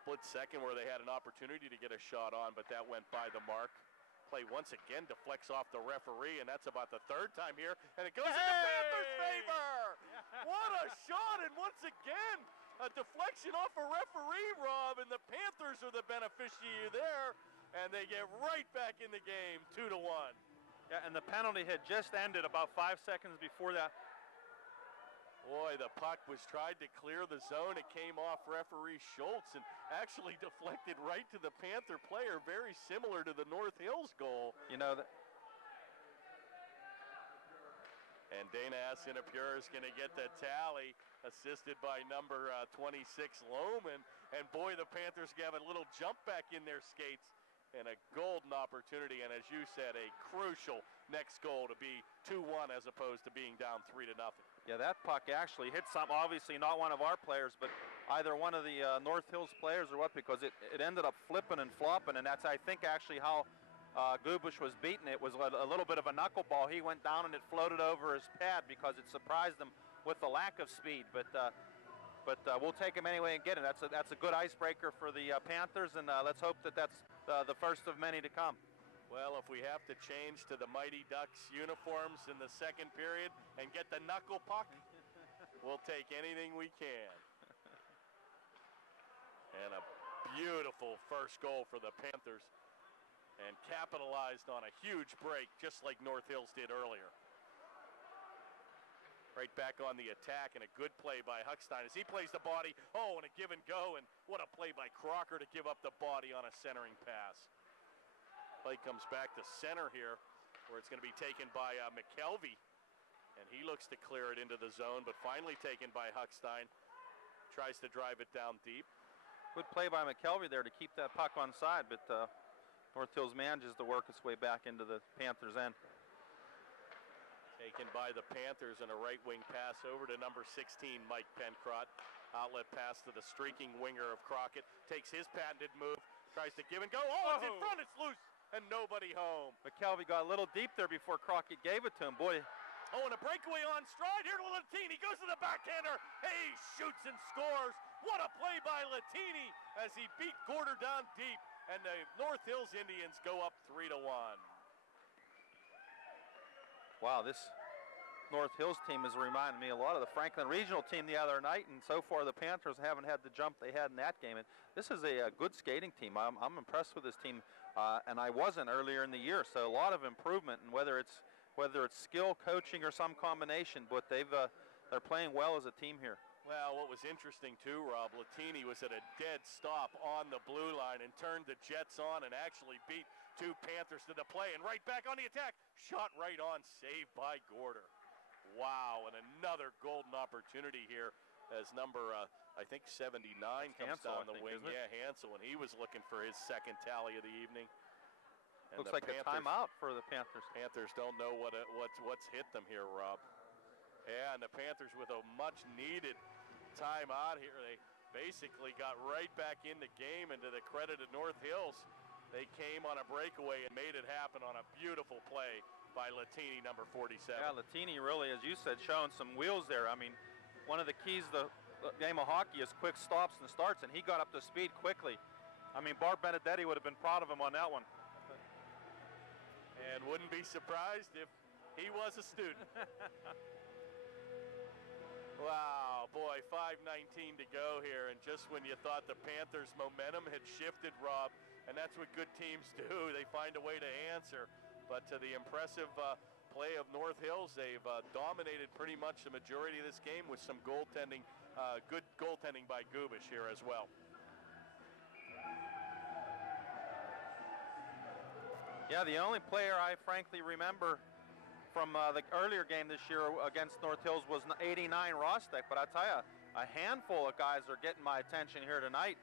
split second where they had an opportunity to get a shot on, but that went by the mark. Play once again deflects off the referee, and that's about the 3rd time here, and it goes in the Panthers' favor. What a shot, and once again a deflection off a referee, Rob, and the Panthers are the beneficiary there. and they get right back in the game, 2-1. Yeah, and the penalty had just ended about 5 seconds before that. Boy, the puck was tried to clear the zone. It came off referee Schultz and actually deflected right to the Panther player, very similar to the North Hills goal. You know that. And Dana Asinapure is going to get the tally, assisted by number 26 Lohman. And boy, the Panthers have a little jump back in their skates and a golden opportunity. And as you said, a crucial next goal to be 2-1 as opposed to being down 3-0. Yeah, that puck actually hit something, obviously not one of our players, but either one of the North Hills players or what, because it ended up flipping and flopping, and that's, I think, actually how Gubish was beaten. It was a little bit of a knuckleball. He went down and it floated over his pad because it surprised him with the lack of speed, but we'll take him anyway and get it. That's a good icebreaker for the Panthers, and let's hope that that's the first of many to come. Well, if we have to change to the Mighty Ducks uniforms in the second period and get the knuckle puck, we'll take anything we can. And a beautiful first goal for the Panthers, and capitalized on a huge break just like North Hills did earlier. Right back on the attack, and a good play by Huckstein as he plays the body. Oh, and a give and go, and what a play by Crocker to give up the body on a centering pass. Play comes back to center here, where it's going to be taken by McKelvey, and he looks to clear it into the zone, but finally taken by Huckstein. Tries to drive it down deep. Good play by McKelvey there to keep that puck on side, but North Hills manages to work its way back into the Panthers' end. Taken by the Panthers, and a right wing pass over to number 16, Mike Pencrott. Outlet pass to the streaking winger of Crockett. Takes his patented move, tries to give and go. Oh, it's in front, it's loose, and nobody home. McKelvey got a little deep there before Crockett gave it to him. Boy. Oh, and a breakaway on stride here to Latini. Goes to the backhander. He shoots and scores. What a play by Latini as he beat Gorder down deep. And the North Hills Indians go up 3-1. Wow, this North Hills team has reminded me a lot of the Franklin Regional team the other night, and so far the Panthers haven't had the jump they had in that game. And this is a good skating team. I'm impressed with this team, and I wasn't earlier in the year. So a lot of improvement, and whether it's skill, coaching, or some combination, but they're playing well as a team here. Well, what was interesting too, Rob, Latini was at a dead stop on the blue line and turned the Jets on and actually beat two Panthers to the play, and right back on the attack. Shot right on, saved by Gorder. Wow, and another golden opportunity here as number, I think 79 comes Hansel, down the wing. Yeah, Hansel, and he was looking for his second tally of the evening. And looks like a timeout for the Panthers. Panthers don't know what's hit them here, Rob. Yeah, and the Panthers with a much-needed timeout here. They basically got right back in the game, and to the credit of North Hills, they came on a breakaway and made it happen on a beautiful play by Latini, number 47. Yeah, Latini really, as you said, showing some wheels there. I mean, one of the keys to the game of hockey is quick stops and starts, and he got up to speed quickly. I mean, Bart Benedetti would have been proud of him on that one. And wouldn't be surprised if he was a student. Wow, boy, 5:19 to go here, and just when you thought the Panthers' momentum had shifted, Rob, and that's what good teams do, they find a way to answer. But to the impressive play of North Hills, they've dominated pretty much the majority of this game with some goaltending, good goaltending by Gubish here as well. Yeah, the only player I frankly remember from the earlier game this year against North Hills was 89 Rostek, but I tell you, a handful of guys are getting my attention here tonight.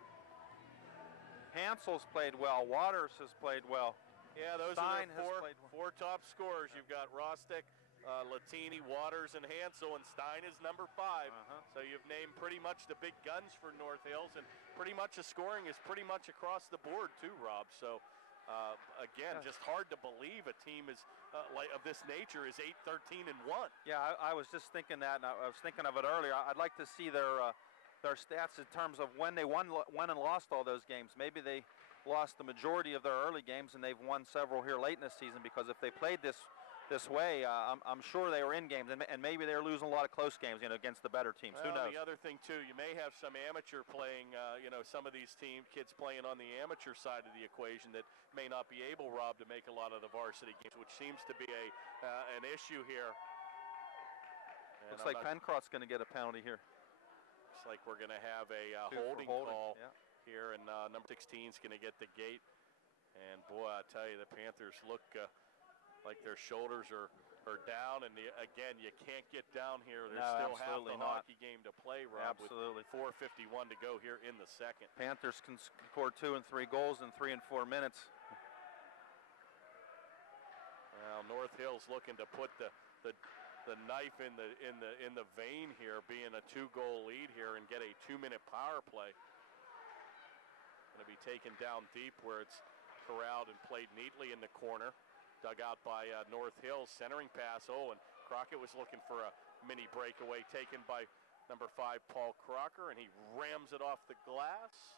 Hansel's played well. Waters has played well. Yeah, those Stein are the four top scorers. You've got Rostek, Latini, Waters, and Hansel, and Stein is number 5. So you've named pretty much the big guns for North Hills, and pretty much the scoring is pretty much across the board too, Rob. So again, just hard to believe a team is of this nature is 8-13-1. Yeah, I was just thinking that, and I was thinking of it earlier. I'd like to see their stats in terms of when they won and lost all those games. Maybe they lost the majority of their early games, and they've won several here late in the season, because if they played this this way, I'm sure they were in games, and maybe they were losing a lot of close games, against the better teams. Well, Who knows? The other thing too, you may have some amateur playing, some of these kids playing on the amateur side of the equation that may not be able, Rob, to make a lot of the varsity games, which seems to be an issue here. And Looks like Pencroft's going to get a penalty here. Looks like we're going to have a holding call here, and number 16 is going to get the gate. And boy, I tell you, the Panthers look like their shoulders are down, and again, you can't get down here. There's still half the hockey game to play, Rob. Absolutely. With 4:51 to go here in the second. Panthers can score 2 and 3 goals in 3 and 4 minutes. Well, North Hill's looking to put the knife in the vein here, being a 2-goal lead here, and get a 2-minute power play. Going to be taken down deep where it's corralled and played neatly in the corner. Dug out by North Hill, centering pass. Oh, and Crockett was looking for a mini breakaway, taken by number 5, Paul Crocker, and he rams it off the glass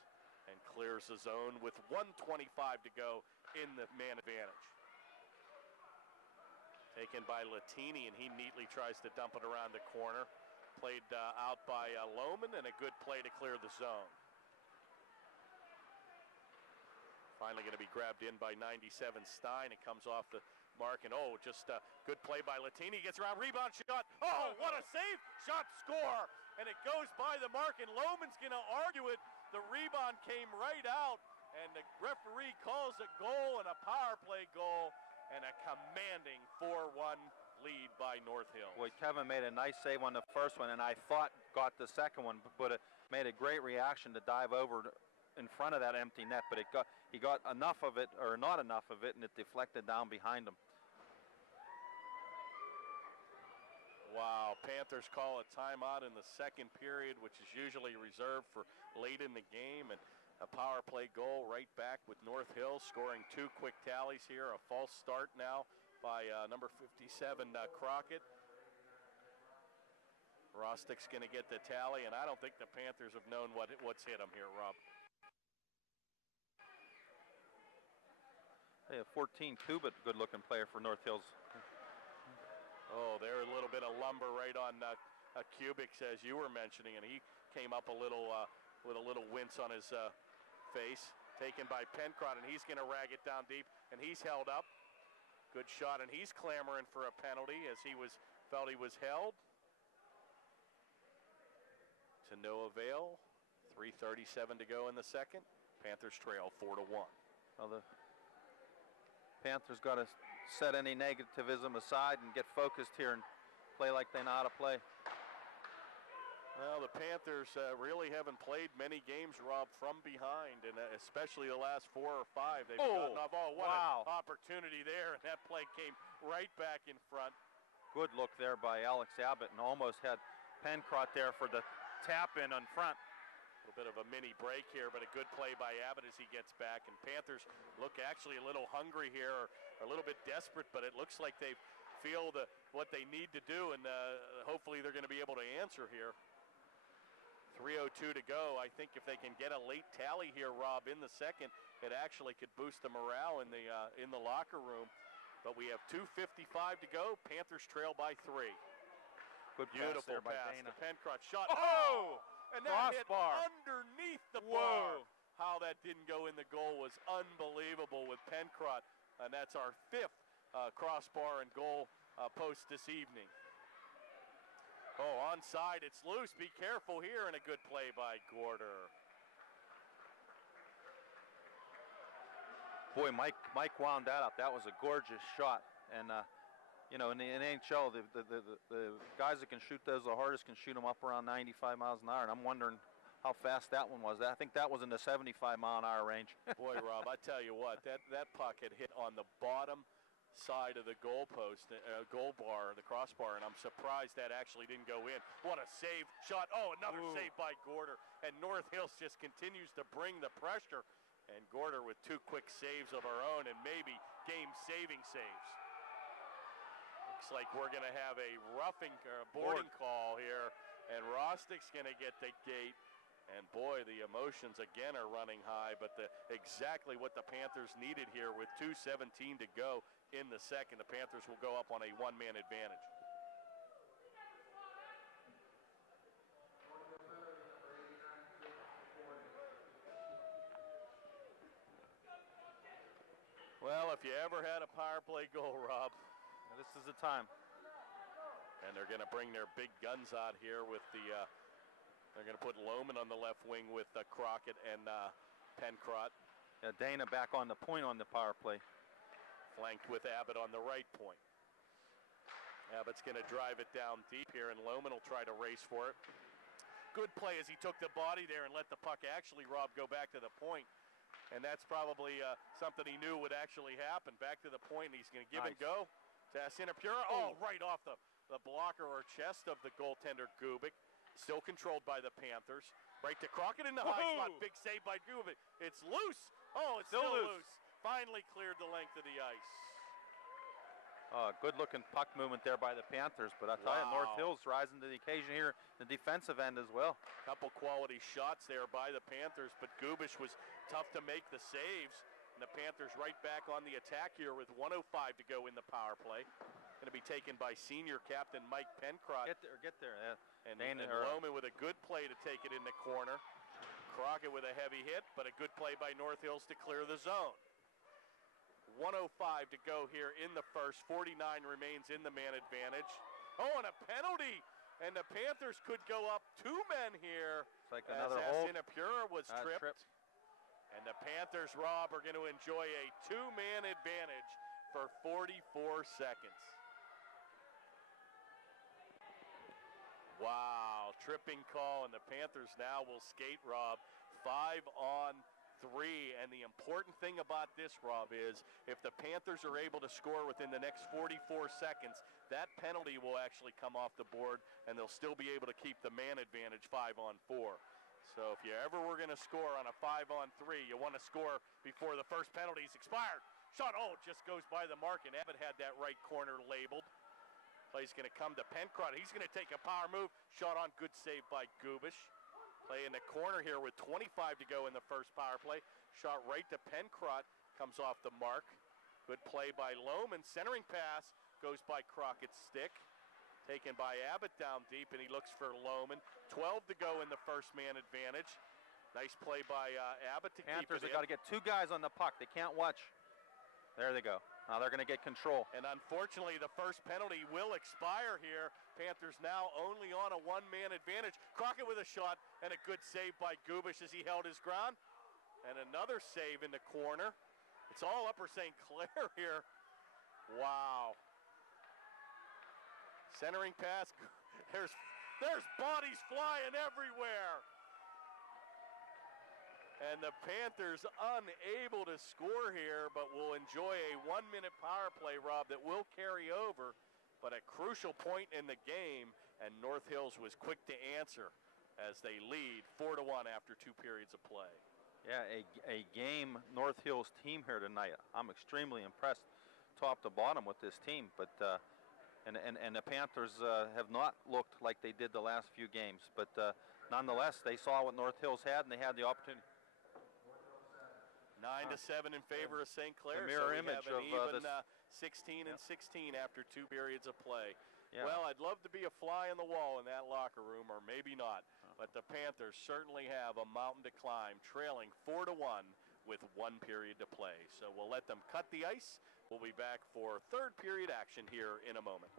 and clears the zone with 1:25 to go in the man advantage. Taken by Latini, and he neatly tries to dump it around the corner. Played out by Lohman, and a good play to clear the zone. Finally going to be grabbed in by 97 Stein. It comes off the mark, and just a good play by Latini. Gets around, rebound shot. Oh, what a save! Shot, score! And it goes by the mark, and Lohman's going to argue it. The rebound came right out, and the referee calls a goal and a power play goal, and a commanding 4-1 lead by North Hills. Boy, Kevin made a nice save on the first one, and I thought got the second one, but it made a great reaction to dive over in front of that empty net, but he got enough of it, or not enough of it, and it deflected down behind him. Wow, Panthers call a timeout in the second period, which is usually reserved for late in the game, and a power play goal right back with North Hill scoring 2 quick tallies here. A false start now by number 57, Crockett. Rostick's going to get the tally, and I don't think the Panthers have known what's hit them here, Rob. Hey, a 14 Kubit, good-looking player for North Hills. Oh, there's a little bit of lumber right on Kubik, as you were mentioning, and he came up a little with a little wince on his face. Taken by Pencrott, and he's going to rag it down deep, and he's held up. Good shot, and he's clamoring for a penalty as he felt he was held. To no avail. 3:37 to go in the second. Panthers trail 4-1. Well, the Panthers got to set any negativism aside and get focused here and play like they know how to play. Well, the Panthers really haven't played many games, Rob, from behind, and especially the last 4 or 5. They've gotten off. Oh, what an opportunity there, and that play came right back in front. Good look there by Alex Abbott, and almost had Pencrott there for the tap-in on front. A little bit of a mini break here, but a good play by Abbott as he gets back. And Panthers look actually a little hungry here, or a little bit desperate, but it looks like they feel what they need to do, and hopefully they're going to be able to answer here. 3:02 to go. I think if they can get a late tally here, Rob, in the second, it actually could boost the morale in the locker room. But we have 2:55 to go. Panthers trail by 3. Good beautiful pass, pass. The Pencrott shot. Oh! And that hit Crossbar. underneath the bar. How that didn't go in the goal was unbelievable with Pencrott. And that's our 5th crossbar and goal post this evening. Oh, onside, it's loose. Be careful here, and a good play by Gorder. Boy, Mike wound that up. That was a gorgeous shot. And, in the NHL, the guys that can shoot those the hardest can shoot them up around 95 miles an hour. And I'm wondering how fast that one was. I think that was in the 75-mile-an-hour range. Boy, Rob, I tell you what, that puck had hit on the bottom side of the goal bar, the crossbar, and I'm surprised that actually didn't go in. What a save shot. Oh, another save by Gorder. And North Hills just continues to bring the pressure. And Gorder with 2 quick saves of her own, and maybe game-saving saves. Looks like we're going to have a roughing boarding call here, and Rostick's going to get the gate. And boy, the emotions again are running high, but exactly what the Panthers needed here with 2:17 to go in the second. The Panthers will go up on a one-man advantage. Well, if you ever had a power play goal, Rob, this is the time. And they're going to bring their big guns out here with the, they're going to put Lohman on the left wing with Crockett and Pencrott. Yeah, Dana back on the point on the power play. Flanked with Abbott on the right point. Abbott's going to drive it down deep here, and Lohman will try to race for it. Good play as he took the body there and let the puck actually, Rob, go back to the point. And that's probably something he knew would actually happen. Back to the point, and he's going to give and go to Sinapura. Oh, right off the blocker or chest of the goaltender, Gubic. Still controlled by the Panthers. Right to Crockett in the high slot. Big save by Gubic. It's loose. Oh, it's still loose. Finally cleared the length of the ice. Good-looking puck movement there by the Panthers, but I tell you, North Hills rising to the occasion here, the defensive end as well. Couple quality shots there by the Panthers, but Gubic was tough to make the saves. And the Panthers right back on the attack here with 1:05 to go in the power play. Going to be taken by senior captain Mike Pencrott. Get there. Yeah. And Lohman with a good play to take it in the corner. Crockett with a heavy hit, but a good play by North Hills to clear the zone. 1:05 to go here in the first. 49 remains in the man advantage. Oh, and a penalty. And the Panthers could go up 2 men here. It's like another hold. Sinapura was tripped. And the Panthers, Rob, are going to enjoy a 2-man advantage for 44 seconds. Wow, tripping call, and the Panthers now will skate, Rob, 5-on-3. And the important thing about this, Rob, is if the Panthers are able to score within the next 44 seconds, that penalty will actually come off the board, and they'll still be able to keep the man advantage 5-on-4. So if you ever were going to score on a 5-on-3, you want to score before the first penalty's expired. Shot, just goes by the mark, and Abbott had that right corner labeled. Play's going to come to Pencrott. He's going to take a power move. Shot on, good save by Gubic. Play in the corner here with 25 to go in the first power play. Shot right to Pencrott, comes off the mark. Good play by Lohman. Centering pass goes by Crockett's stick. Taken by Abbott down deep, and he looks for Lohman. 12 to go in the first man advantage. Nice play by Abbott to keep it in. Panthers have got to get 2 guys on the puck. They can't watch. There they go. Now they're going to get control. And unfortunately, the first penalty will expire here. Panthers now only on a 1-man advantage. Crockett with a shot, and a good save by Gubic as he held his ground. And another save in the corner. It's all Upper St. Clair here. Wow. Centering pass. There's bodies flying everywhere. And the Panthers unable to score here, but will enjoy a 1-minute power play, Rob, that will carry over. But a crucial point in the game, and North Hills was quick to answer as they lead 4-1 after 2 periods of play. Yeah, a game North Hills team here tonight. I'm extremely impressed top to bottom with this team. But and the Panthers have not looked like they did the last few games. But nonetheless, they saw what North Hills had, and they had the opportunity. 9-7 in favor of St. Clair. The mirror so image have an of even 16 and 16 after 2 periods of play. Yeah. Well, I'd love to be a fly on the wall in that locker room, or maybe not. But the Panthers certainly have a mountain to climb, trailing 4-1 with 1 period to play. So we'll let them cut the ice. We'll be back for 3rd period action here in a moment.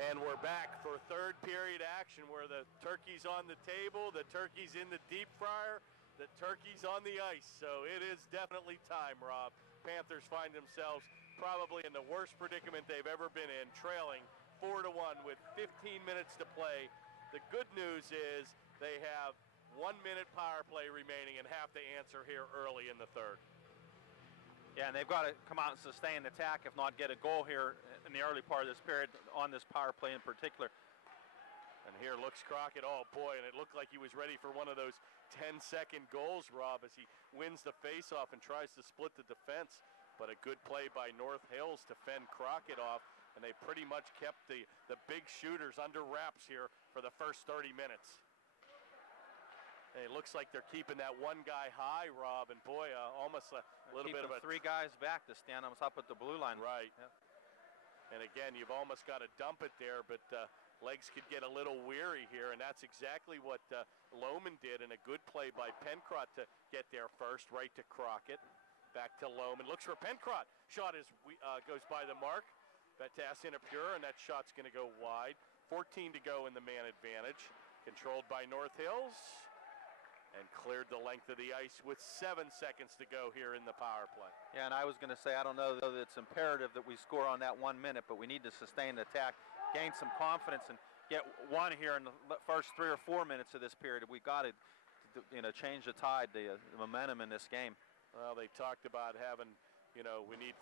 And we're back for 3rd period action where the turkey's on the table, the turkey's in the deep fryer, the turkey's on the ice. So it is definitely time, Rob. Panthers find themselves probably in the worst predicament they've ever been in, trailing 4-1 with 15 minutes to play. The good news is they have 1-minute power play remaining and have to answer here early in the 3rd. Yeah, and they've got to come out and sustain the attack, if not get a goal here in the early part of this period on this power play in particular. And here looks Crockett, oh boy, and it looked like he was ready for one of those 10-second goals, Rob, as he wins the faceoff and tries to split the defense. But a good play by North Hills to fend Crockett off, and they pretty much kept the big shooters under wraps here for the first 30 minutes. Hey, it looks like they're keeping that one guy high, Rob, and boy, almost a little bit of a 3 guys back to stand up at the blue line. Right. Yeah. And again, you've almost got to dump it there, but legs could get a little weary here, and that's exactly what Lohman did, and a good play by Pencrott to get there first, right to Crockett. Back to Lohman, looks for Pencrott. Shot goes by the mark. Batas in a pure, and that shot's going to go wide. 14 to go in the man advantage. Controlled by North Hills, and cleared the length of the ice with 7 seconds to go here in the power play. Yeah, and I was going to say, I don't know though that it's imperative that we score on that 1 minute, but we need to sustain the attack, gain some confidence, and get one here in the first 3 or 4 minutes of this period. We got to, change the tide, the momentum in this game. Well, they talked about having, we need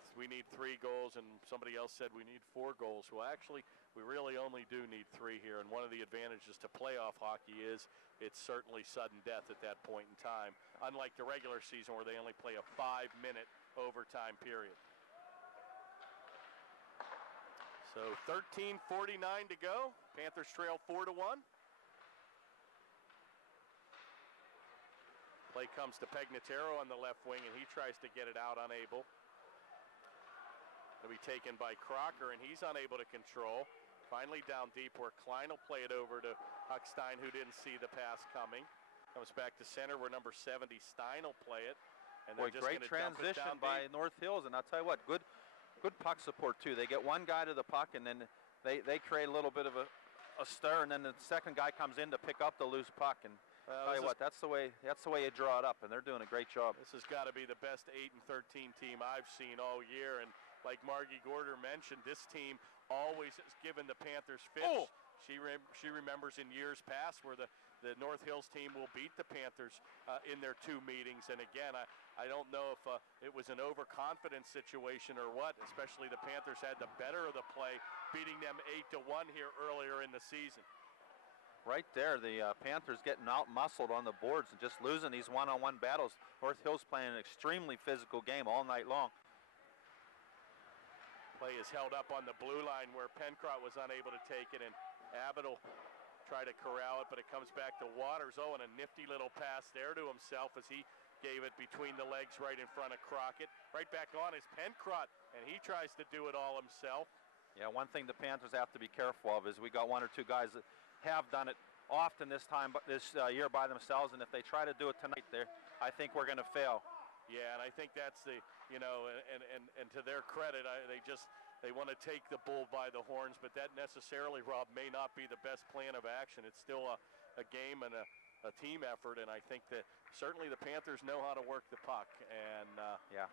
3 goals, and somebody else said we need 4 goals. Well, actually, we really only do need 3 here, and one of the advantages to playoff hockey is it's certainly sudden death at that point in time, unlike the regular season where they only play a 5-minute overtime period. So 13:49 to go. Panthers trail 4-1. Play comes to Pegnataro on the left wing, and he tries to get it out, unable. It'll be taken by Crocker, and he's unable to control. Finally down deep where Klein will play it over to Huckstein, who didn't see the pass coming. Comes back to center where number 70, Stein, will play it. And boy, great transition by North Hills, and I'll tell you what, good puck support too. They get one guy to the puck, and then they create a little bit of a stir, and then the second guy comes in to pick up the loose puck. And tell you what, that's the way you draw it up, and they're doing a great job. This has got to be the best 8-13 team I've seen all year, and like Margie Gorder mentioned, this team always has given the Panthers fits. Oh. She remembers in years past where the North Hills team will beat the Panthers in their 2 meetings. And again, I don't know if it was an overconfidence situation or what, especially the Panthers had the better of the play, beating them 8-1 here earlier in the season. Right there, the Panthers getting out-muscled on the boards and just losing these one-on-one battles. North Hills playing an extremely physical game all night long. Play is held up on the blue line where Pencrott was unable to take it, and Abbott will try to corral it, but it comes back to Waters. Oh, and a nifty little pass there to himself as he gave it between the legs right in front of Crockett. Right back on is Pencrott, and he tries to do it all himself. Yeah, one thing the Panthers have to be careful of is we got 1 or 2 guys that have done it often this year by themselves, and if they try to do it tonight, I think we're going to fail. Yeah, and I think that's the, and to their credit, they want to take the bull by the horns, but that necessarily, Rob, may not be the best plan of action. It's still a game and a team effort, and I think that certainly the Panthers know how to work the puck. And yeah,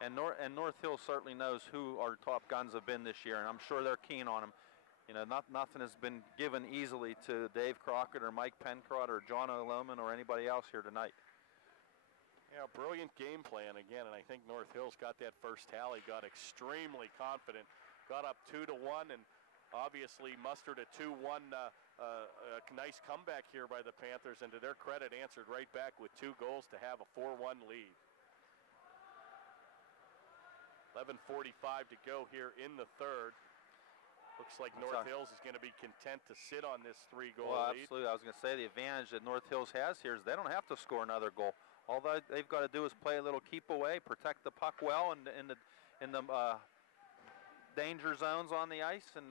and North Hills certainly knows who our top guns have been this year, and I'm sure they're keen on them. Nothing has been given easily to Dave Crockett or Mike Pencrott or John Lohman or anybody else here tonight. Yeah, brilliant game plan again, and I think North Hills got that first tally, got extremely confident, got up 2-1, and obviously mustered a 2-1 nice comeback here by the Panthers, and to their credit, answered right back with 2 goals to have a 4-1 lead. 11:45 to go here in the third. Looks like North Hills is going to be content to sit on this 3-goal lead. Absolutely. I was going to say the advantage that North Hills has here is they don't have to score another goal. All they've got to do is play a little keep away, protect the puck well in the danger zones on the ice, and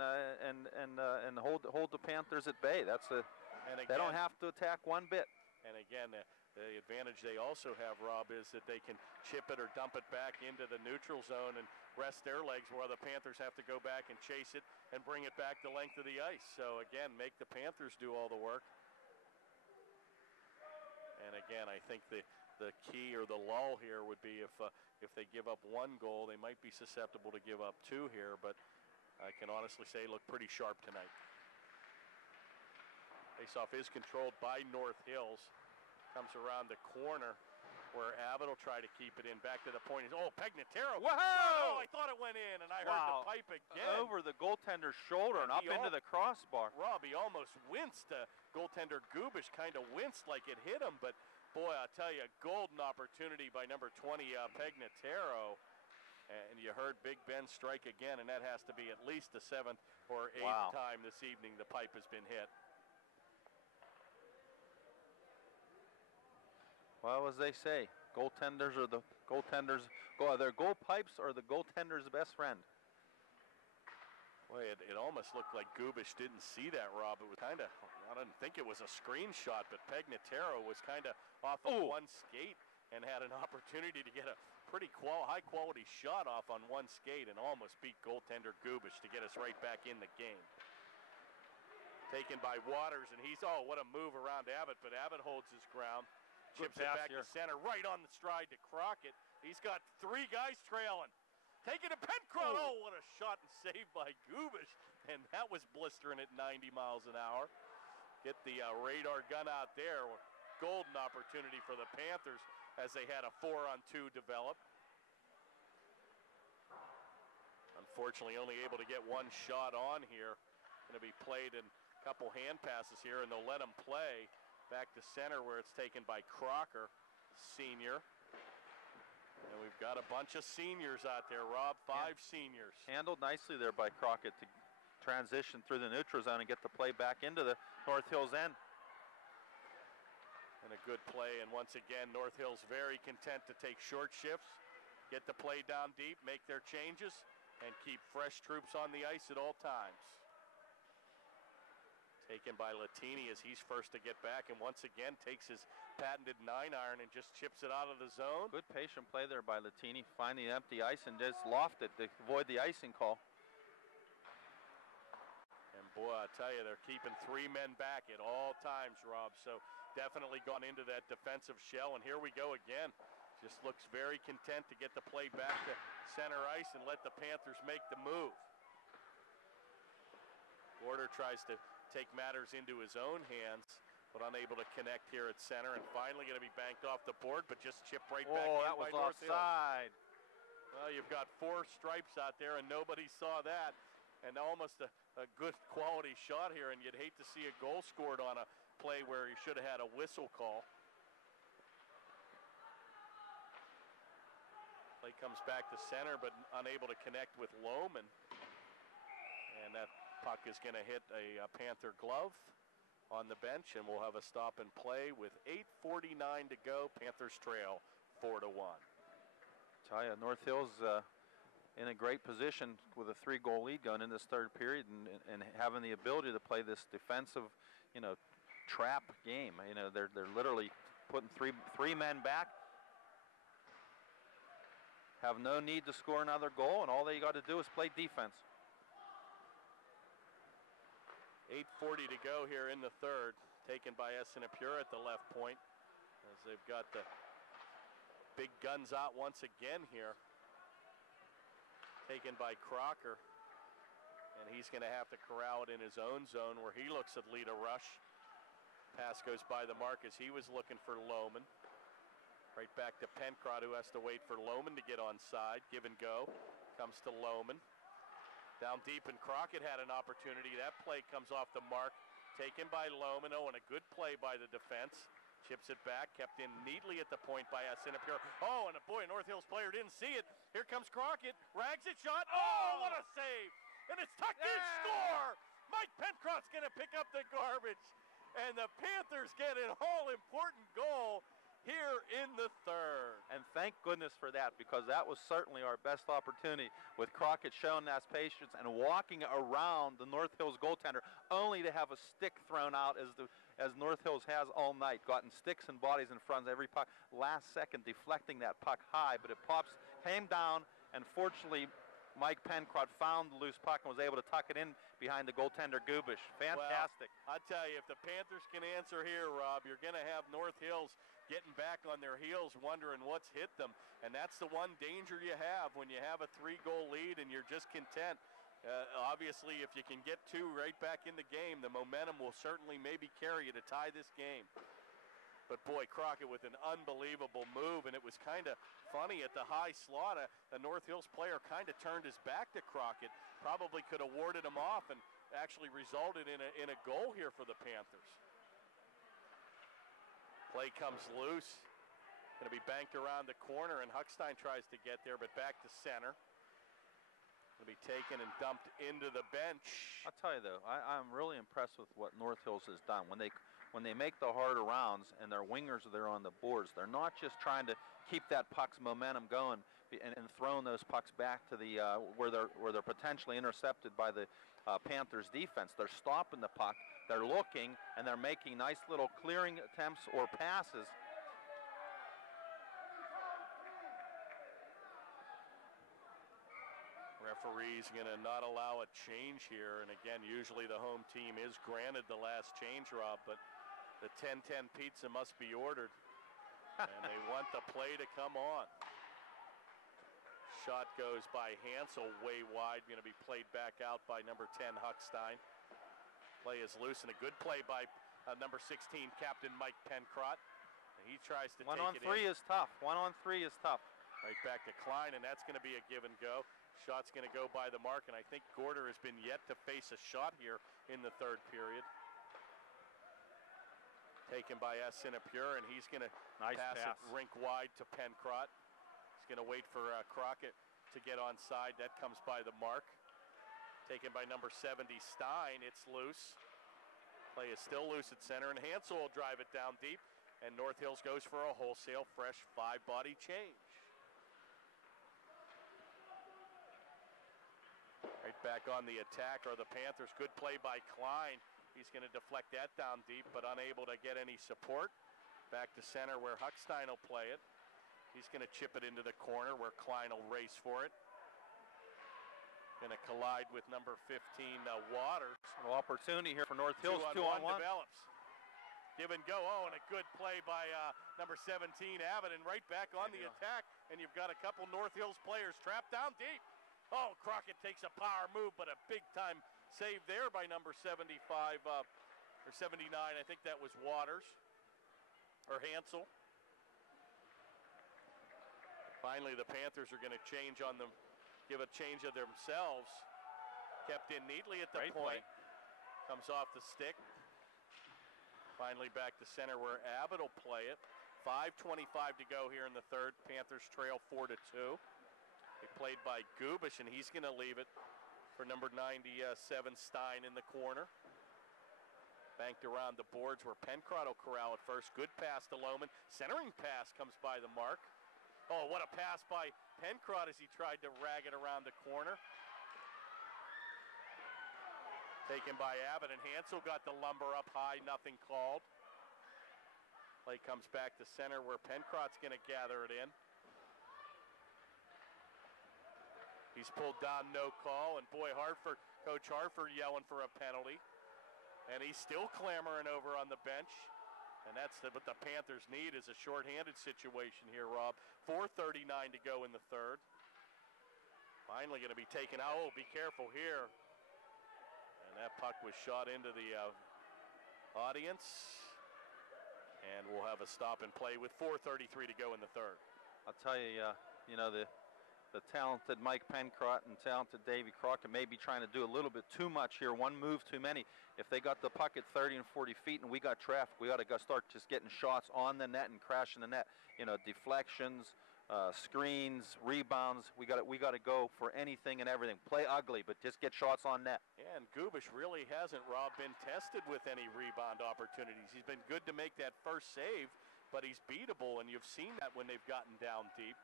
hold the Panthers at bay. They don't have to attack one bit. And again, the advantage they also have, Rob, is that they can chip it or dump it back into the neutral zone and rest their legs, while the Panthers have to go back and chase it and bring it back the length of the ice. So again, make the Panthers do all the work. And again, I think the key or the lull here would be if they give up 1 goal, they might be susceptible to give up 2 here, but I can honestly say look pretty sharp tonight. Faceoff is controlled by North Hills. Comes around the corner where Abbott will try to keep it in. Back to the point. Oh, Pegnataro. Whoa! No, I thought it went in, and I heard the pipe again. Over the goaltender's shoulder and up into the crossbar. Rob, he almost winced. Goaltender Gubish kind of winced like it hit him, but boy, I'll tell you, a golden opportunity by number 20, Pegnataro. And you heard Big Ben strike again, and that has to be at least the 7th or 8th time this evening the pipe has been hit. Well, as they say, goaltenders are the goaltenders. Their goal pipes are the goaltender's best friend. Boy, it almost looked like Gubish didn't see that, Rob. It was kind of, I didn't think it was a screenshot, but Pegnataro was kind of off of one skate and had an opportunity to get a pretty high-quality shot off on one skate and almost beat goaltender Gubish to get us right back in the game. Taken by Waters, and what a move around Abbott, but Abbott holds his ground. Chips it back to center, right on the stride to Crockett. He's got 3 guys trailing. Taking to Pencrott. Oh, what a shot and save by Gubish. And that was blistering at 90 miles an hour. Get the radar gun out there. Golden opportunity for the Panthers as they had a 4-on-2 develop. Unfortunately, only able to get one shot on here. Going to be played in a couple hand passes here, and they'll let him play back to center where it's taken by Crocker, senior. And we've got a bunch of seniors out there, Rob, 5 seniors. Handled nicely there by Crockett to transition through the neutral zone and get the play back into the North Hills end. And a good play, and once again, North Hills very content to take short shifts, get the play down deep, make their changes, and keep fresh troops on the ice at all times. Taken by Latini as he's first to get back, and once again takes his patented 9-iron and just chips it out of the zone. Good patient play there by Latini, finding the empty ice and just loft it to avoid the icing call. And boy, I tell you, they're keeping 3 men back at all times, Rob, so definitely gone into that defensive shell, and here we go again. Just looks very content to get the play back to center ice and let the Panthers make the move. Gorder tries to take matters into his own hands, but unable to connect here at center, and finally going to be banked off the board, but just chipped right back in that was by North Hills. offside. Well, you've got 4 stripes out there, and nobody saw that, and almost a good quality shot here, and you'd hate to see a goal scored on a play where you should have had a whistle call. Play comes back to center, but unable to connect with Lohman, and that puck is going to hit a Panther glove on the bench, and we'll have a stop and play with 8:49 to go. Panthers trail 4-1. Tell you, North Hills in a great position with a 3-goal lead going in this third period, and having the ability to play this defensive, trap game. They're literally putting three men back. Have no need to score another goal, and all they got to do is play defense. 8:40 to go here in the third, taken by Essenapura at the left point, as they've got the big guns out once again here. Taken by Crocker, and he's going to have to corral it in his own zone where he looks at lead a rush. Pass goes by the mark as he was looking for Lohman. Right back to Pencrott, who has to wait for Lohman to get onside. Give and go, comes to Lohman. Down deep, and Crockett had an opportunity. That play comes off the mark, taken by Lohman. Oh, and a good play by the defense. Chips it back, kept in neatly at the point by Essenapura. Oh, and boy, North Hills player didn't see it. Here comes Crockett, rags it, shot. Oh, what a save! And it's tucked in, score! Mike Pencrott's going to pick up the garbage. And the Panthers get an all-important goal here in the third. And thank goodness for that, because that was certainly our best opportunity, with Crockett showing that patience and walking around the North Hills goaltender, only to have a stick thrown out as North Hills has all night, gotten sticks and bodies in front of every puck. Last second deflecting that puck high, but it came down, and fortunately Mike Pencrott found the loose puck and was able to tuck it in behind the goaltender Gubish. Fantastic. Well, I tell you, if the Panthers can answer here, Rob, you're going to have North Hills getting back on their heels, wondering what's hit them. And that's the one danger you have when you have a 3-goal lead and you're just content. Obviously, if you can get 2 right back in the game, the momentum will certainly maybe carry you to tie this game. But boy, Crockett with an unbelievable move, and it was kind of funny at the high slot. A North Hills player kind of turned his back to Crockett, probably could have warded him off, and actually resulted in a goal here for the Panthers. Play comes loose, going to be banked around the corner, and Huckstein tries to get there, but back to center. Going to be taken and dumped into the bench. I'll tell you though, I'm really impressed with what North Hills has done. When they when they make the harder rounds and their wingers are there on the boards, they're not just trying to keep that puck's momentum going and throwing those pucks back to the where they're potentially intercepted by the Panthers defense. They're stopping the puck, they're looking, and they're making nice little clearing attempts or passes. Referee's going to not allow a change here, and again, usually the home team is granted the last change, Rob, but the 10-10 pizza must be ordered, and they want the play to come on. Shot goes by Hansel way wide, going to be played back out by number 10, Huckstein. Play is loose, and a good play by number 16, Captain Mike Pencrott. And he tries to take it in. 1-on-3 is tough. 1-on-3 is tough. Right back to Klein, and that's going to be a give and go. Shot's going to go by the mark, and I think Gorder has been yet to face a shot here in the third period. Taken by Sinapure, and he's going to pass it rink wide to Pencrott. He's going to wait for Crockett to get onside. That comes by the mark. Taken by number 70, Stein. It's loose. Play is still loose at center, and Hansel will drive it down deep, and North Hills goes for a wholesale, fresh 5-body change. Right back on the attack are the Panthers. Good play by Klein. He's going to deflect that down deep, but unable to get any support. Back to center where Huckstein will play it. He's going to chip it into the corner where Klein will race for it. Going to collide with number 15, Waters. An opportunity here for North Hills. 2-on-1 develops. Give and go. Oh, and a good play by number 17, Abbott, and right back on the attack. And you've got a couple North Hills players trapped down deep. Oh, Crockett takes a power move, but a big-time save there by number 75, or 79. I think that was Waters, or Hansel. Finally, the Panthers are going to change on them, give a change of themselves. Kept in neatly at the point. Comes off the stick. Finally back to center where Abbott will play it. 5:25 to go here in the third. Panthers trail 4-2. They played by Gubish, and he's going to leave it for number 97, Stein, in the corner. Banked around the boards where Pencrott will corral at first. Good pass to Lohman. Centering pass comes by the mark. Oh, what a pass by Pencrott as he tried to rag it around the corner. Taken by Abbott, and Hansel got the lumber up high, nothing called. Play comes back to center where Pencrott's going to gather it in. He's pulled down, no call, and boy, Coach Hartford yelling for a penalty. And he's still clamoring over on the bench. And that's what the Panthers need, is a shorthanded situation here, Rob. 4:39 to go in the third. Finally going to be taken out. Oh, be careful here. And that puck was shot into the audience. And we'll have a stop and play with 4:33 to go in the third. I'll tell you, you know, the talented Mike Pencrott and talented Davy Crockett may be trying to do a little bit too much here. One move too many. If they got the puck at 30 and 40 feet and we got traffic, we got to start just getting shots on the net and crashing the net. You know, deflections, screens, rebounds. We got to go for anything and everything. Play ugly, but just get shots on net. Yeah, and Gubish really hasn't, Rob, been tested with any rebound opportunities. He's been good to make that first save, but he's beatable, and you've seen that when they've gotten down deep.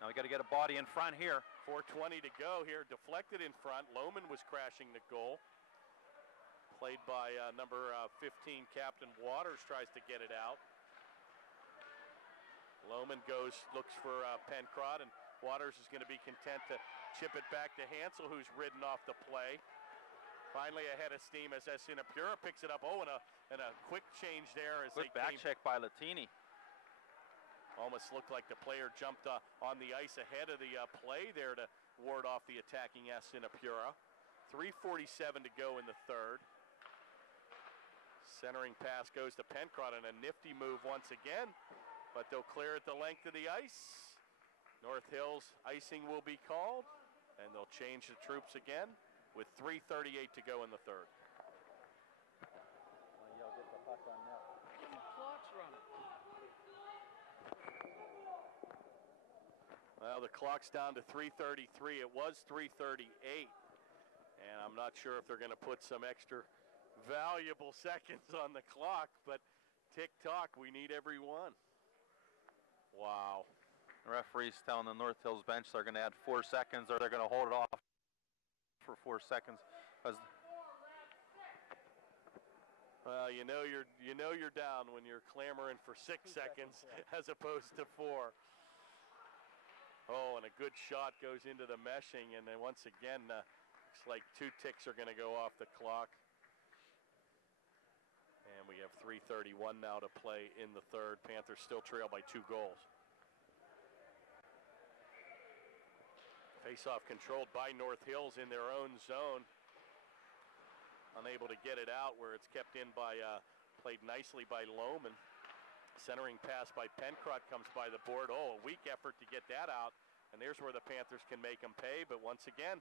Now we got to get a body in front here. 4:20 to go here. Deflected in front. Lohman was crashing the goal. Played by number 15, Captain Waters, tries to get it out. Lohman looks for Pencrott, and Waters is going to be content to chip it back to Hansel, who's ridden off the play. Finally ahead of steam as Sinapura picks it up. Oh, and a quick change there as Good back check by Latini. Almost looked like the player jumped on the ice ahead of the play there to ward off the attacking Sinapura. 3:47 to go in the third. Centering pass goes to Pencrott, and a nifty move once again, but they'll clear it the length of the ice. North Hills icing will be called, and they'll change the troops again with 3:38 to go in the third. You'll get the puck on net. The clock's running. Well, the clock's down to 3:33. It was 3:38. And I'm not sure if they're going to put some extra valuable seconds on the clock, but tick-tock, we need every one. Wow. The referee's telling the North Hills bench they're going to add 4 seconds, or they're going to hold it off for 4 seconds. Well, you know you're down when you're clamoring for 6 seconds as opposed to 4. Oh, and a good shot goes into the meshing, and then once again, looks like 2 ticks are going to go off the clock. And we have 3:31 now to play in the third. Panthers still trail by 2 goals. Face-off controlled by North Hills in their own zone. Unable to get it out where it's kept in by, played nicely by Lohman. Centering pass by Pencrott comes by the board. Oh, a weak effort to get that out. And there's where the Panthers can make them pay. But once again,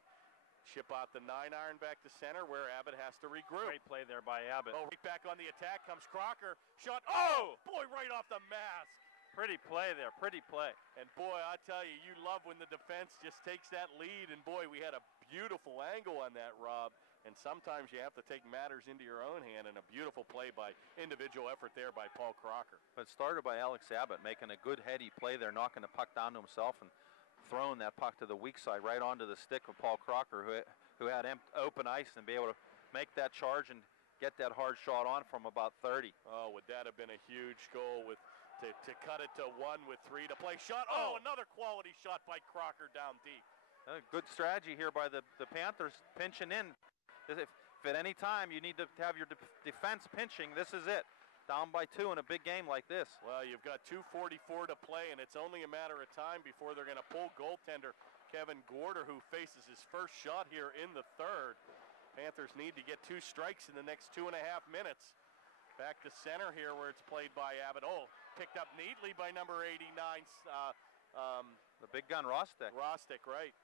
ship out the 9-iron back to center where Abbott has to regroup. Great play there by Abbott. Oh, right back on the attack comes Crocker. Shot. Oh, boy, right off the mask. Pretty play there, pretty play. And boy, I tell you, you love when the defense just takes that lead. And boy, we had a beautiful angle on that, Rob. And sometimes you have to take matters into your own hand, and a beautiful play by individual effort there by Paul Crocker. But it started by Alex Abbott making a good heady play there, knocking the puck down to himself and throwing that puck to the weak side right onto the stick of Paul Crocker, who had open ice and be able to make that charge and get that hard shot on from about 30. Oh, would that have been a huge goal with to cut it to 1 with 3 to play. Shot. Oh, another quality shot by Crocker down deep. Good strategy here by the Panthers pinching in. If at any time you need to have your defense pinching, this is it. Down by 2 in a big game like this. Well, you've got 2:44 to play, and it's only a matter of time before they're going to pull goaltender Kevin Gorder, who faces his first shot here in the third. Panthers need to get 2 strikes in the next 2.5 minutes. Back to center here where it's played by Abbott. Oh, picked up neatly by number 89. The big gun Rostek. Rostek, right.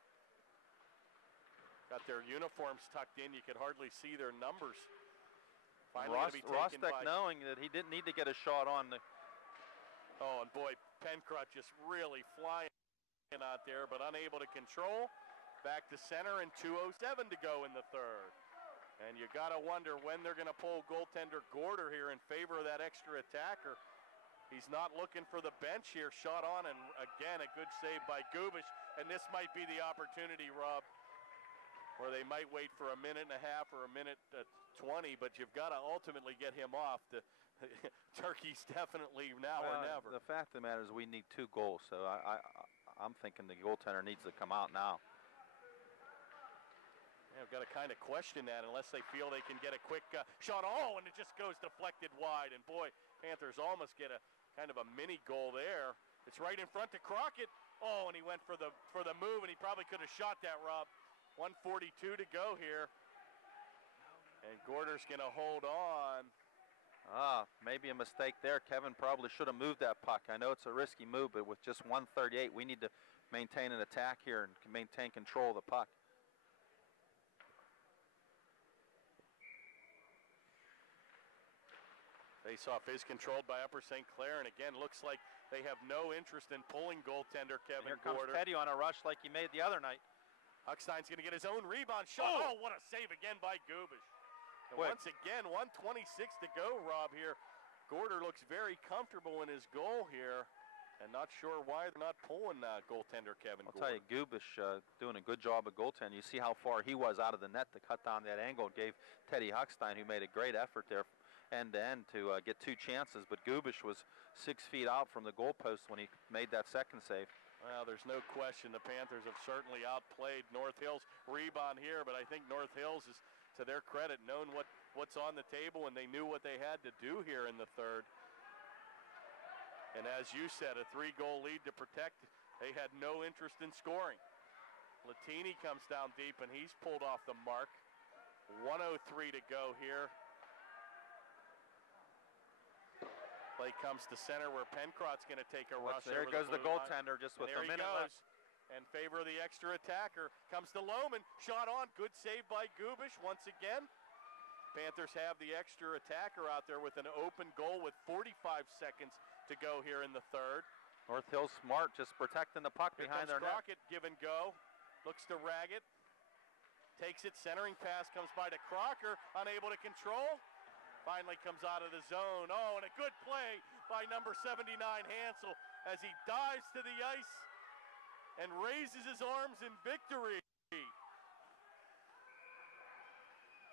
Got their uniforms tucked in. You could hardly see their numbers. Rostek knowing that he didn't need to get a shot on the... Oh, and boy, Pencrott just really flying out there, but unable to control. Back to center and 2:07 to go in the third. And you got to wonder when they're going to pull goaltender Gorder here in favor of that extra attacker. He's not looking for the bench here. Shot on, and again, a good save by Gubish. And this might be the opportunity, Rob, where they might wait for a 1.5 minutes or a 1:20, but you've got to ultimately get him off. Turkey's definitely now or never. The fact of the matter is we need 2 goals, so I'm thinking the goaltender needs to come out now. Yeah, I've got to kind of question that unless they feel they can get a quick shot. Oh, and it just goes deflected wide. And boy, Panthers almost get a kind of a mini goal there. It's right in front to Crockett. Oh, and he went for the move, and he probably could have shot that, Rob. 1:42 to go here. And Gorder's going to hold on. Maybe a mistake there. Kevin probably should have moved that puck. I know it's a risky move, but with just 1:38, we need to maintain an attack here and maintain control of the puck. Faceoff is controlled by Upper St. Clair, and again, looks like they have no interest in pulling goaltender Kevin Gorder. Here comes Gorder. Teddy on a rush like he made the other night. Huckstein's going to get his own rebound shot. Oh, what a save again by Gubish. And once again, 1:26 to go, Rob, here. Gorder looks very comfortable in his goal here, and not sure why they're not pulling goaltender Kevin Gorder. I'll tell you, Gubish doing a good job of goaltending. You see how far he was out of the net to cut down that angle. Gave Teddy Huckstein, who made a great effort there end-to-end to get 2 chances, but Gubish was 6 feet out from the goalpost when he made that second save. Well, there's no question the Panthers have certainly outplayed North Hills. Rebound here, but I think North Hills is, to their credit, known what's on the table, and they knew what they had to do here in the third. And as you said, a 3-goal lead to protect. They had no interest in scoring. Latini comes down deep, and he's pulled off the mark. 1:03 to go here. Play comes to center where Pencrott's going to take a rush. There goes the goaltender just with a minute left. In favor of the extra attacker comes to Lohman. Shot on. Good save by Gubish once again. Panthers have the extra attacker out there with an open goal with 45 seconds to go here in the third. North Hills smart, just protecting the puck behind their net. Crockett, give and go. Looks to Raggett. takes it, centering pass comes by to Crocker, unable to control. Finally comes out of the zone. Oh, and a good play by number 79, Hansel, as he dives to the ice and raises his arms in victory.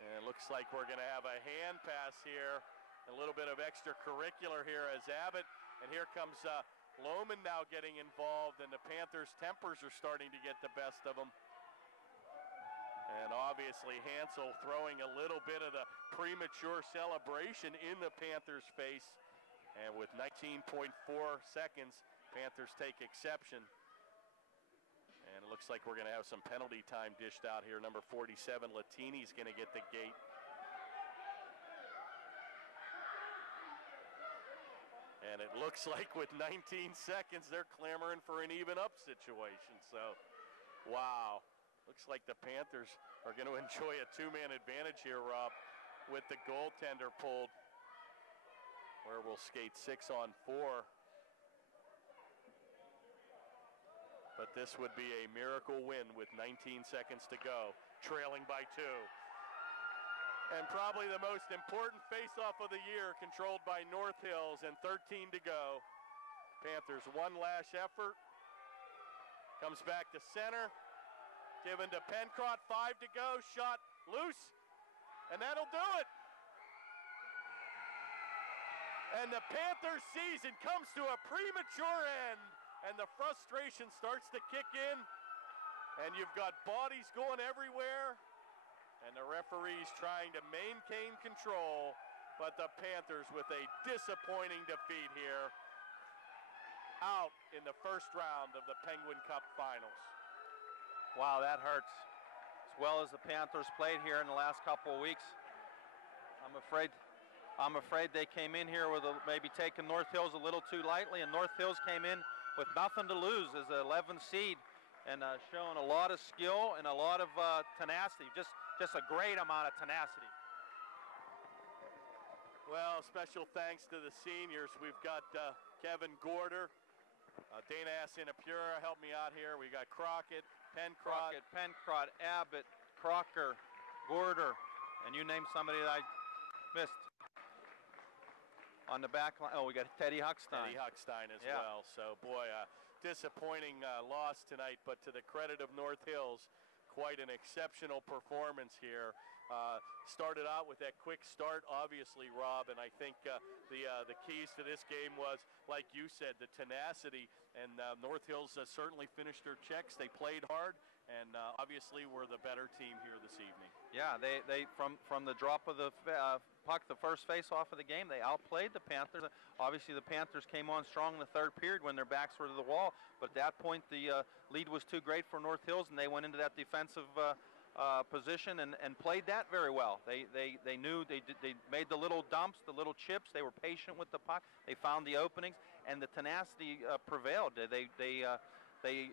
And it looks like we're going to have a hand pass here, a little bit of extracurricular here as Abbott, and here comes Lohman now getting involved, and the Panthers' tempers are starting to get the best of them. And obviously Hansel throwing a little bit of the premature celebration in the Panthers' face. And with 19.4 seconds, Panthers take exception. And it looks like we're going to have some penalty time dished out here. Number 47, Latini's going to get the gate. And it looks like with 19 seconds, they're clamoring for an even up situation. So, wow. Looks like the Panthers are going to enjoy a two-man advantage here, Rob, with the goaltender pulled, where we'll skate 6-on-4. But this would be a miracle win with 19 seconds to go, trailing by 2. And probably the most important face-off of the year, controlled by North Hills, and 13 to go. Panthers one last effort. Comes back to center. Given to Pencrott, 5 to go, shot loose, and that'll do it. And the Panthers season comes to a premature end, and the frustration starts to kick in, and you've got bodies going everywhere, and the referees trying to maintain control, but the Panthers with a disappointing defeat here, out in the first round of the Penguin Cup Finals. Wow, that hurts. As well as the Panthers played here in the last couple of weeks, I'm afraid they came in here with maybe taking North Hills a little too lightly, and North Hills came in with nothing to lose as an 11th seed, and showing a lot of skill and a lot of tenacity, just a great amount of tenacity. Well, special thanks to the seniors. We've got Kevin Gorder, Dana Asinapura, help me out here. We got Crockett, Pencrott, Abbott, Crocker, Gorder, and you name somebody that I missed. On the back line, oh, we got Teddy Huckstein. Teddy Huckstein as well. So, boy, disappointing loss tonight, but to the credit of North Hills, quite an exceptional performance here. Started out with that quick start, obviously, Rob, and I think the keys to this game was, like you said, the tenacity, and North Hills certainly finished their checks. They played hard, and obviously were the better team here this evening. Yeah, they from the drop of the puck, the first face-off of the game, they outplayed the Panthers. Obviously, the Panthers came on strong in the third period when their backs were to the wall, but at that point, the lead was too great for North Hills, and they went into that defensive position and played that very well. They knew they made the little dumps, the little chips. They were patient with the puck. They found the openings, and the tenacity prevailed. They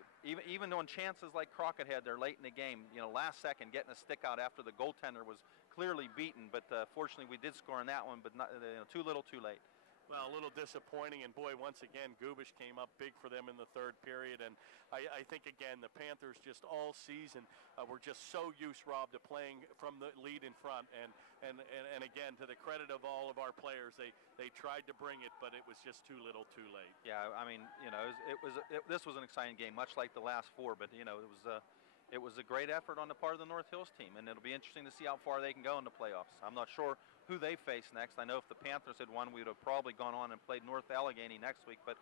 even on chances like Crockett had there late in the game, last second getting a stick out after the goaltender was clearly beaten. But fortunately, we did score on that one, but not, too little, too late. Well, a little disappointing, and boy, once again, Gubish came up big for them in the third period, and I think, again, the Panthers just all season were just so used, Rob, to playing from the lead in front, and again, to the credit of all of our players, they tried to bring it, but it was just too little, too late. Yeah, I mean, this was an exciting game, much like the last four, but, it was a great effort on the part of the North Hills team, and it'll be interesting to see how far they can go in the playoffs. I'm not sure who they face next. I know if the Panthers had won, we would have probably gone on and played North Allegheny next week, but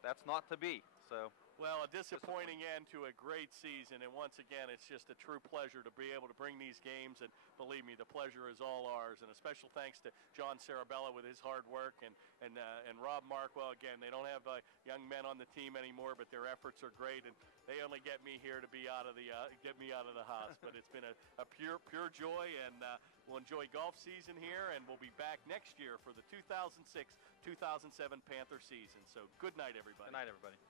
that's not to be. So, well, a disappointing end to a great season, and once again, it's just a true pleasure to be able to bring these games, and believe me, the pleasure is all ours. And a special thanks to John Sarabella with his hard work, and Rob Markwell. Again, they don't have young men on the team anymore, but their efforts are great, and they only get me here to be get me out of the house. But it's been a pure joy, and we'll enjoy golf season here, and we'll be back next year for the 2006-2007 Panther season. So good night, everybody. Good night, everybody.